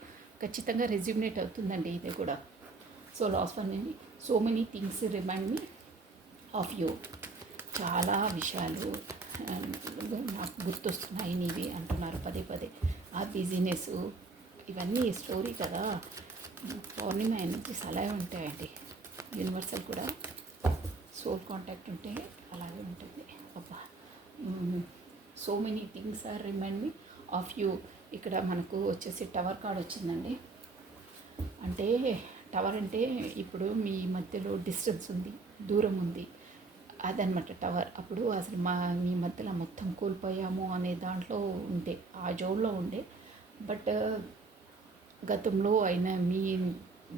ఖచ్చితంగా రెజ్యూమినేట్ అవుతుందండి ఇది కూడా. సో లాస్ట్ వన్ అండి, so many things remind me of you. చాలా విషయాలు నాకు గుర్తొస్తున్నాయి నీవి అంటున్నారు పదే పదే. ఆ బిజినెస్ ఇవన్నీ స్టోరీ కదా. పౌర్ణిమ ఎనర్జీస్ అలాగే ఉంటాయండి. యూనివర్సల్ కూడా సోల్ కాంటాక్ట్ ఉంటే అలాగే ఉంటుంది. అబ్బా, so many things are remind me of you. ఇక్కడ మనకు వచ్చేసి టవర్ కార్డ్ వచ్చిందండి. అంటే టవర్ అంటే ఇప్పుడు మీ మధ్యలో డిస్టెన్స్ ఉంది, దూరం ఉంది, అదనమాట టవర్. అప్పుడు అసలు మీ మధ్యలో మొత్తం కోల్పోయాము అనే దాంట్లో ఉండే, ఆ జోన్లో ఉండే. బట్ గతంలో అయిన మీ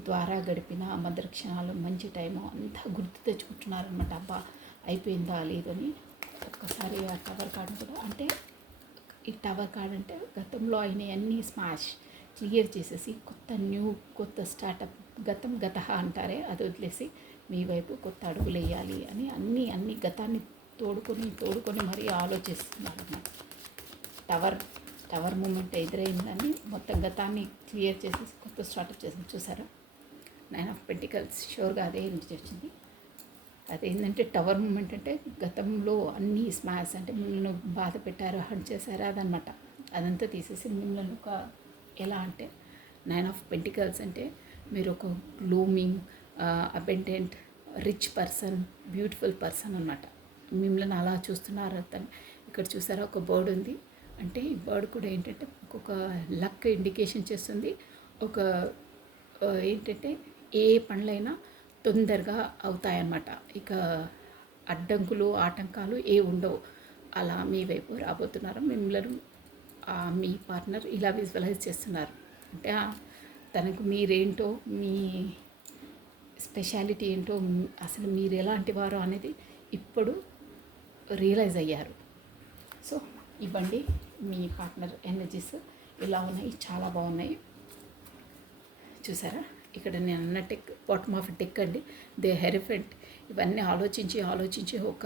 ద్వారా గడిపిన మధుర క్షణాలు, మంచి టైము అంతా గుర్తు తెచ్చుకుంటున్నారనమాట. అబ్బా అయిపోయిందా లేదని. ఒక్కసారి ఆ టవర్ కార్డు కూడా, అంటే ఈ టవర్ కార్డ్ అంటే గతంలో అయిన అన్నీ స్మాష్ క్లియర్ చేసేసి కొత్త స్టార్టప్, గత అంటారే అది వదిలేసి మీ వైపు కొత్త అడుగులు వేయాలి అని అన్ని గతాన్ని తోడుకొని మరీ ఆలోచిస్తున్నారు అన్నమాట. టవర్ మూమెంట్ ఎదురైందని మొత్తం గతాన్ని క్లియర్ చేసేసి కొత్త స్టార్టప్ చేసి చూసారా. 9 ఆఫ్ పెంటికల్స్ షూర్గా అదే నుంచి వచ్చింది. అదేంటంటే టవర్ మూమెంట్ అంటే గతంలో అన్నీ స్మాష్, అంటే మిమ్మల్ని బాధ పెట్టారు, హర్ట్ చేశారు అదనమాట. అదంతా తీసేసి మిమ్మల్ని ఎలా అంటే 9 ఆఫ్ పెంటికల్స్ అంటే మీరు ఒక glooming, abundant, rich person, beautiful person అన్నమాట. మిమ్మల్ని అలా చూస్తున్నారు అతను. ఇక్కడ చూసారా ఒక బర్డ్ ఉంది. అంటే ఈ బర్డ్ కూడా ఏంటంటే ఒక లక్ ఇండికేషన్ చేస్తుంది. ఒక ఏంటంటే ఏ పనులైనా తొందరగా అవుతాయన్నమాట. ఇక అడ్డంకులు ఆటంకాలు ఏ ఉండవు. అలా మీ వైపు రాబోతున్నారు. మిమ్మల్ని మీ పార్ట్నర్ ఇలా విజువలైజ్ చేస్తున్నారు. అంటే తనకు మీరేంటో, మీ స్పెషాలిటీ ఏంటో, అసలు మీరు ఎలాంటి వారో అనేది ఇప్పుడు రియలైజ్ అయ్యారు. సో ఇవ్వండి మీ పార్ట్నర్ ఎనర్జీస్ ఇలా ఉన్నాయి, చాలా బాగున్నాయి. చూసారా ఇక్కడ నేను అన్న టెక్, బాటమ్ ఆఫ్ టెక్ అండి, దే హెరిఫెంట్. ఇవన్నీ ఆలోచించి ఒక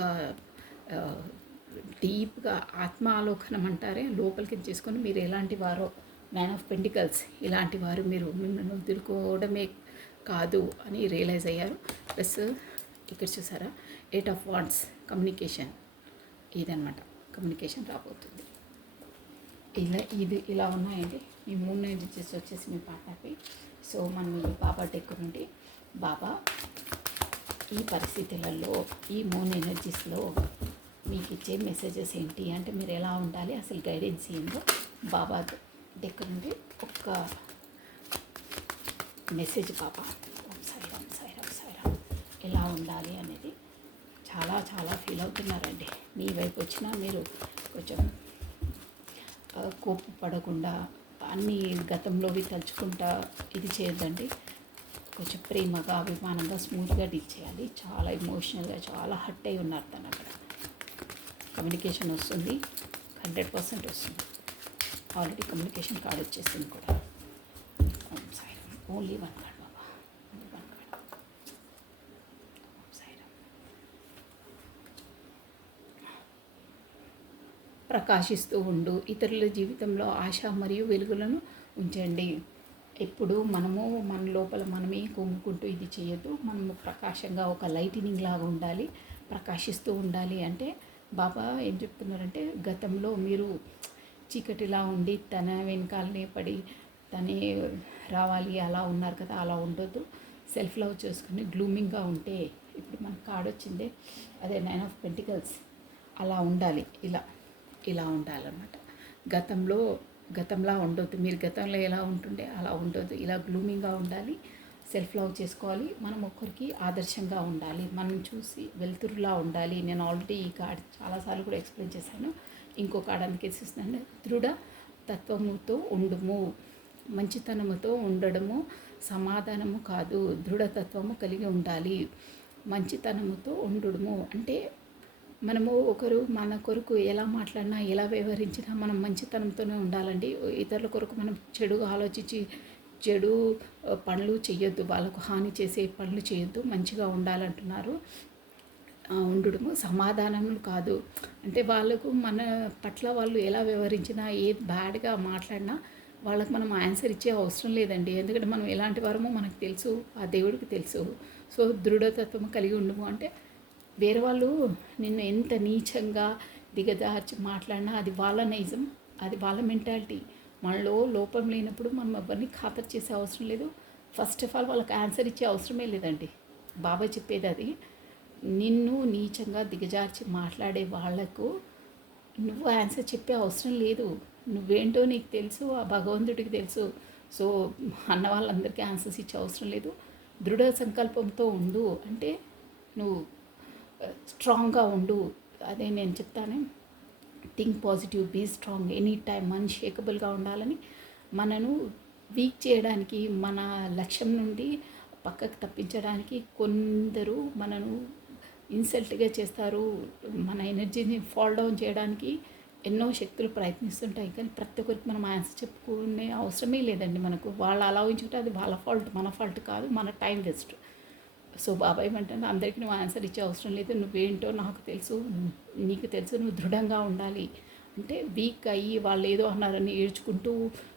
డీప్గా ఆత్మ ఆలోకనం అంటారే, లోపలికి చేసుకొని మీరు ఎలాంటి వారో, 9 ఆఫ్ పెంటికల్స్ ఇలాంటి వారు మీరు మిమ్మల్ని వదులుకోవడమే కాదు అని రియలైజ్ అయ్యారు. ప్లస్ ఇక్కడ చూసారా 8 ఆఫ్ వాండ్స్ కమ్యూనికేషన్, ఇదనమాట కమ్యూనికేషన్ రాబోతుంది. ఇలా ఉన్నాయండి ఈ 3 ఎనర్జీస్ వచ్చేసి మీ పార్ట్నర్కి. సో మనం ఈ బాబా డెక్ నుండి బాబా ఈ పరిస్థితులలో ఈ 3 ఎనర్జీస్లో మీకు ఇచ్చే మెసేజెస్ ఏంటి అంటే మీరు ఎలా ఉండాలి, అసలు గైడెన్స్ ఏందో బాబా డెక్ నుండి ఒక మెసేజ్ బాబా సాయిరామ్ ఎలా ఉండాలి అనేది చాలా ఫీల్ అవుతున్నారండి. మీ వైపు వచ్చినా మీరు కొంచెం కోపపడకుండా అన్నీ గతంలోవి తలుచుకుంటా ఇది చేయొద్దండి. కొంచెం ప్రేమగా అభిమానంగా స్మూత్గా డీల్ చేయాలి. చాలా ఎమోషనల్గా చాలా హర్ట్ అయి ఉన్నారు తను. అక్కడ కమ్యూనికేషన్ వస్తుంది, 100% వస్తుంది. ఆల్రెడీ కమ్యూనికేషన్ కార్డ్ వచ్చేసింది కూడా. ఓన్లీ 1 కార్డ్ బాబా, ఓన్లీ 1 కార్డ్. ప్రకాశిస్తూ ఉండు, ఇతరుల జీవితంలో ఆశ మరియు వెలుగులను ఉంచండి. ఎప్పుడు మనము మన లోపల మనమే కుంగుకుంటూ ఇది చేయొద్దు. మనము ప్రకాశంగా ఒక లైటినింగ్ లాగా ఉండాలి, ప్రకాశిస్తూ ఉండాలి. అంటే బాబా ఏం చెప్తున్నారంటే గతంలో మీరు చీకటిలా ఉండి తన వెనకాలనే పడి తనే రావాలి అలా ఉన్నారు కదా, అలా ఉండొద్దు. సెల్ఫ్ లవ్ చేసుకుని గ్లూమింగ్గా ఉంటే ఇప్పుడు మనకు కార్డ్ వచ్చిందే అదే 9 ఆఫ్ పెంటికల్స్ అలా ఉండాలి. ఇలా ఉండాలన్నమాట. గతంలా ఉండొద్దు. మీరు గతంలో ఎలా ఉంటుండే అలా ఉండొద్దు. ఇలా గ్లూమింగ్గా ఉండాలి, సెల్ఫ్ లవ్ చేసుకోవాలి. మనం ఒక్కరికి ఆదర్శంగా ఉండాలి, మనం చూసి వెలుతురులా ఉండాలి. నేను ఆల్రెడీ ఈ కార్డ్ చాలాసార్లు కూడా ఎక్స్ప్లెయిన్ చేశాను. ఇంకో కార్డ్ అందుకే ఇస్తున్నాను. దృఢ తత్వముతో ఉండుము, మంచితనముతో ఉండడము సమాధానము కాదు, దృఢతత్వము కలిగి ఉండాలి. మంచితనముతో ఉండడము అంటే మనము ఒకరు మన కొరకు ఎలా మాట్లాడినా ఎలా వ్యవహరించినా మనం మంచితనంతోనే ఉండాలండి. ఇతరుల కొరకు మనం చెడుగా ఆలోచించి చెడు పనులు చేయొద్దు, వాళ్ళకు హాని చేసే పనులు చేయొద్దు, మంచిగా ఉండాలంటున్నారు. ఉండడము సమాధానం కాదు అంటే వాళ్ళకు మన పట్ల వాళ్ళు ఎలా వ్యవహరించినా ఏ బ్యాడ్గా మాట్లాడినా వాళ్ళకు మనం ఆన్సర్ ఇచ్చే అవసరం లేదండి. ఎందుకంటే మనం ఎలాంటి వారమో మనకు తెలుసు, ఆ దేవుడికి తెలుసు. సో దృఢతత్వం కలిగి ఉండము అంటే వేరే వాళ్ళు నిన్ను ఎంత నీచంగా దిగజార్చి మాట్లాడినా అది వాళ్ళ నైజం, అది వాళ్ళ మెంటాలిటీ. మనలో లోపం లేనప్పుడు మనం ఎవరిని ఖాతరు చేసే అవసరం లేదు. ఫస్ట్ ఆఫ్ ఆల్ వాళ్ళకి ఆన్సర్ ఇచ్చే అవసరమే లేదండి. బాబా చెప్పేది అది. నిన్ను నీచంగా దిగజార్చి మాట్లాడే వాళ్లకు నువ్వు ఆన్సర్ చెప్పే అవసరం లేదు. నువ్వేంటో నీకు తెలుసు, ఆ భగవంతుడికి తెలుసు. సో అన్న వాళ్ళందరికీ ఆన్సర్స్ ఇచ్చే అవసరం లేదు. దృఢ సంకల్పంతో ఉండు అంటే నువ్వు స్ట్రాంగ్గా ఉండు. అదే నేను చెప్తాను, think positive, be strong, any time అన్షేకబుల్గా ఉండాలని. మనను వీక్ చేయడానికి, మన లక్ష్యం నుండి పక్కకు తప్పించడానికి కొందరు మనను ఇన్సల్ట్గా చేస్తారు. మన ఎనర్జీని ఫాల్ డౌన్ చేయడానికి ఎన్నో శక్తులు ప్రయత్నిస్తుంటాయి. కానీ ప్రతి ఒక్కరికి మనం ఆన్సర్ చెప్పుకునే అవసరమే లేదండి. మనకు వాళ్ళు అలా ఉంచుంటే అది వాళ్ళ ఫాల్ట్, మన ఫాల్ట్ కాదు, మన టైం వేస్ట్. సో బాబాయ్ ఏమంటే అందరికీ నువ్వు ఆన్సర్ ఇచ్చే అవసరం లేదు. నువ్వేంటో నాకు తెలుసు, నీకు తెలుసు, నువ్వు దృఢంగా ఉండాలి. అంటే వీక్ అయ్యి వాళ్ళు ఏదో అన్నారని ఏడ్చుకుంటూ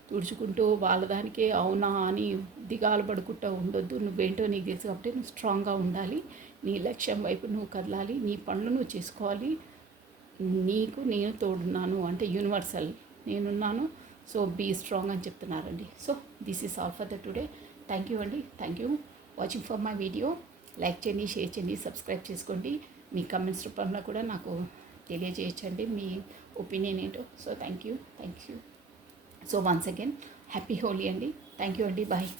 తుడుచుకుంటూ వాళ్ళ దానికే అవునా అని దిగాలు పడుకుంటూ ఉండొద్దు. నువ్వేంటో నీకు తెలుసు కాబట్టి నువ్వు స్ట్రాంగ్గా ఉండాలి. నీ లక్ష్యం వైపు నువ్వు కదలాలి, నీ పనులు నువ్వు చేసుకోవాలి. నీకు నేను తోడున్నాను అంటే యూనివర్సల్ నేనున్నాను. సో బీ స్ట్రాంగ్ అని చెప్తున్నారండి. So this is all for the today. Thank you అండి. Thank you watching for my video. Like చేయండి, షేర్ చేయండి, సబ్స్క్రైబ్ చేసుకోండి. మీ కమెంట్స్ రూపంలో కూడా నాకు తెలియజేయచ్చండి మీ ఒపీనియన్ ఏంటో. So thank you. So once again happy Holi అండి. థ్యాంక్ యూ అండి. బాయ్.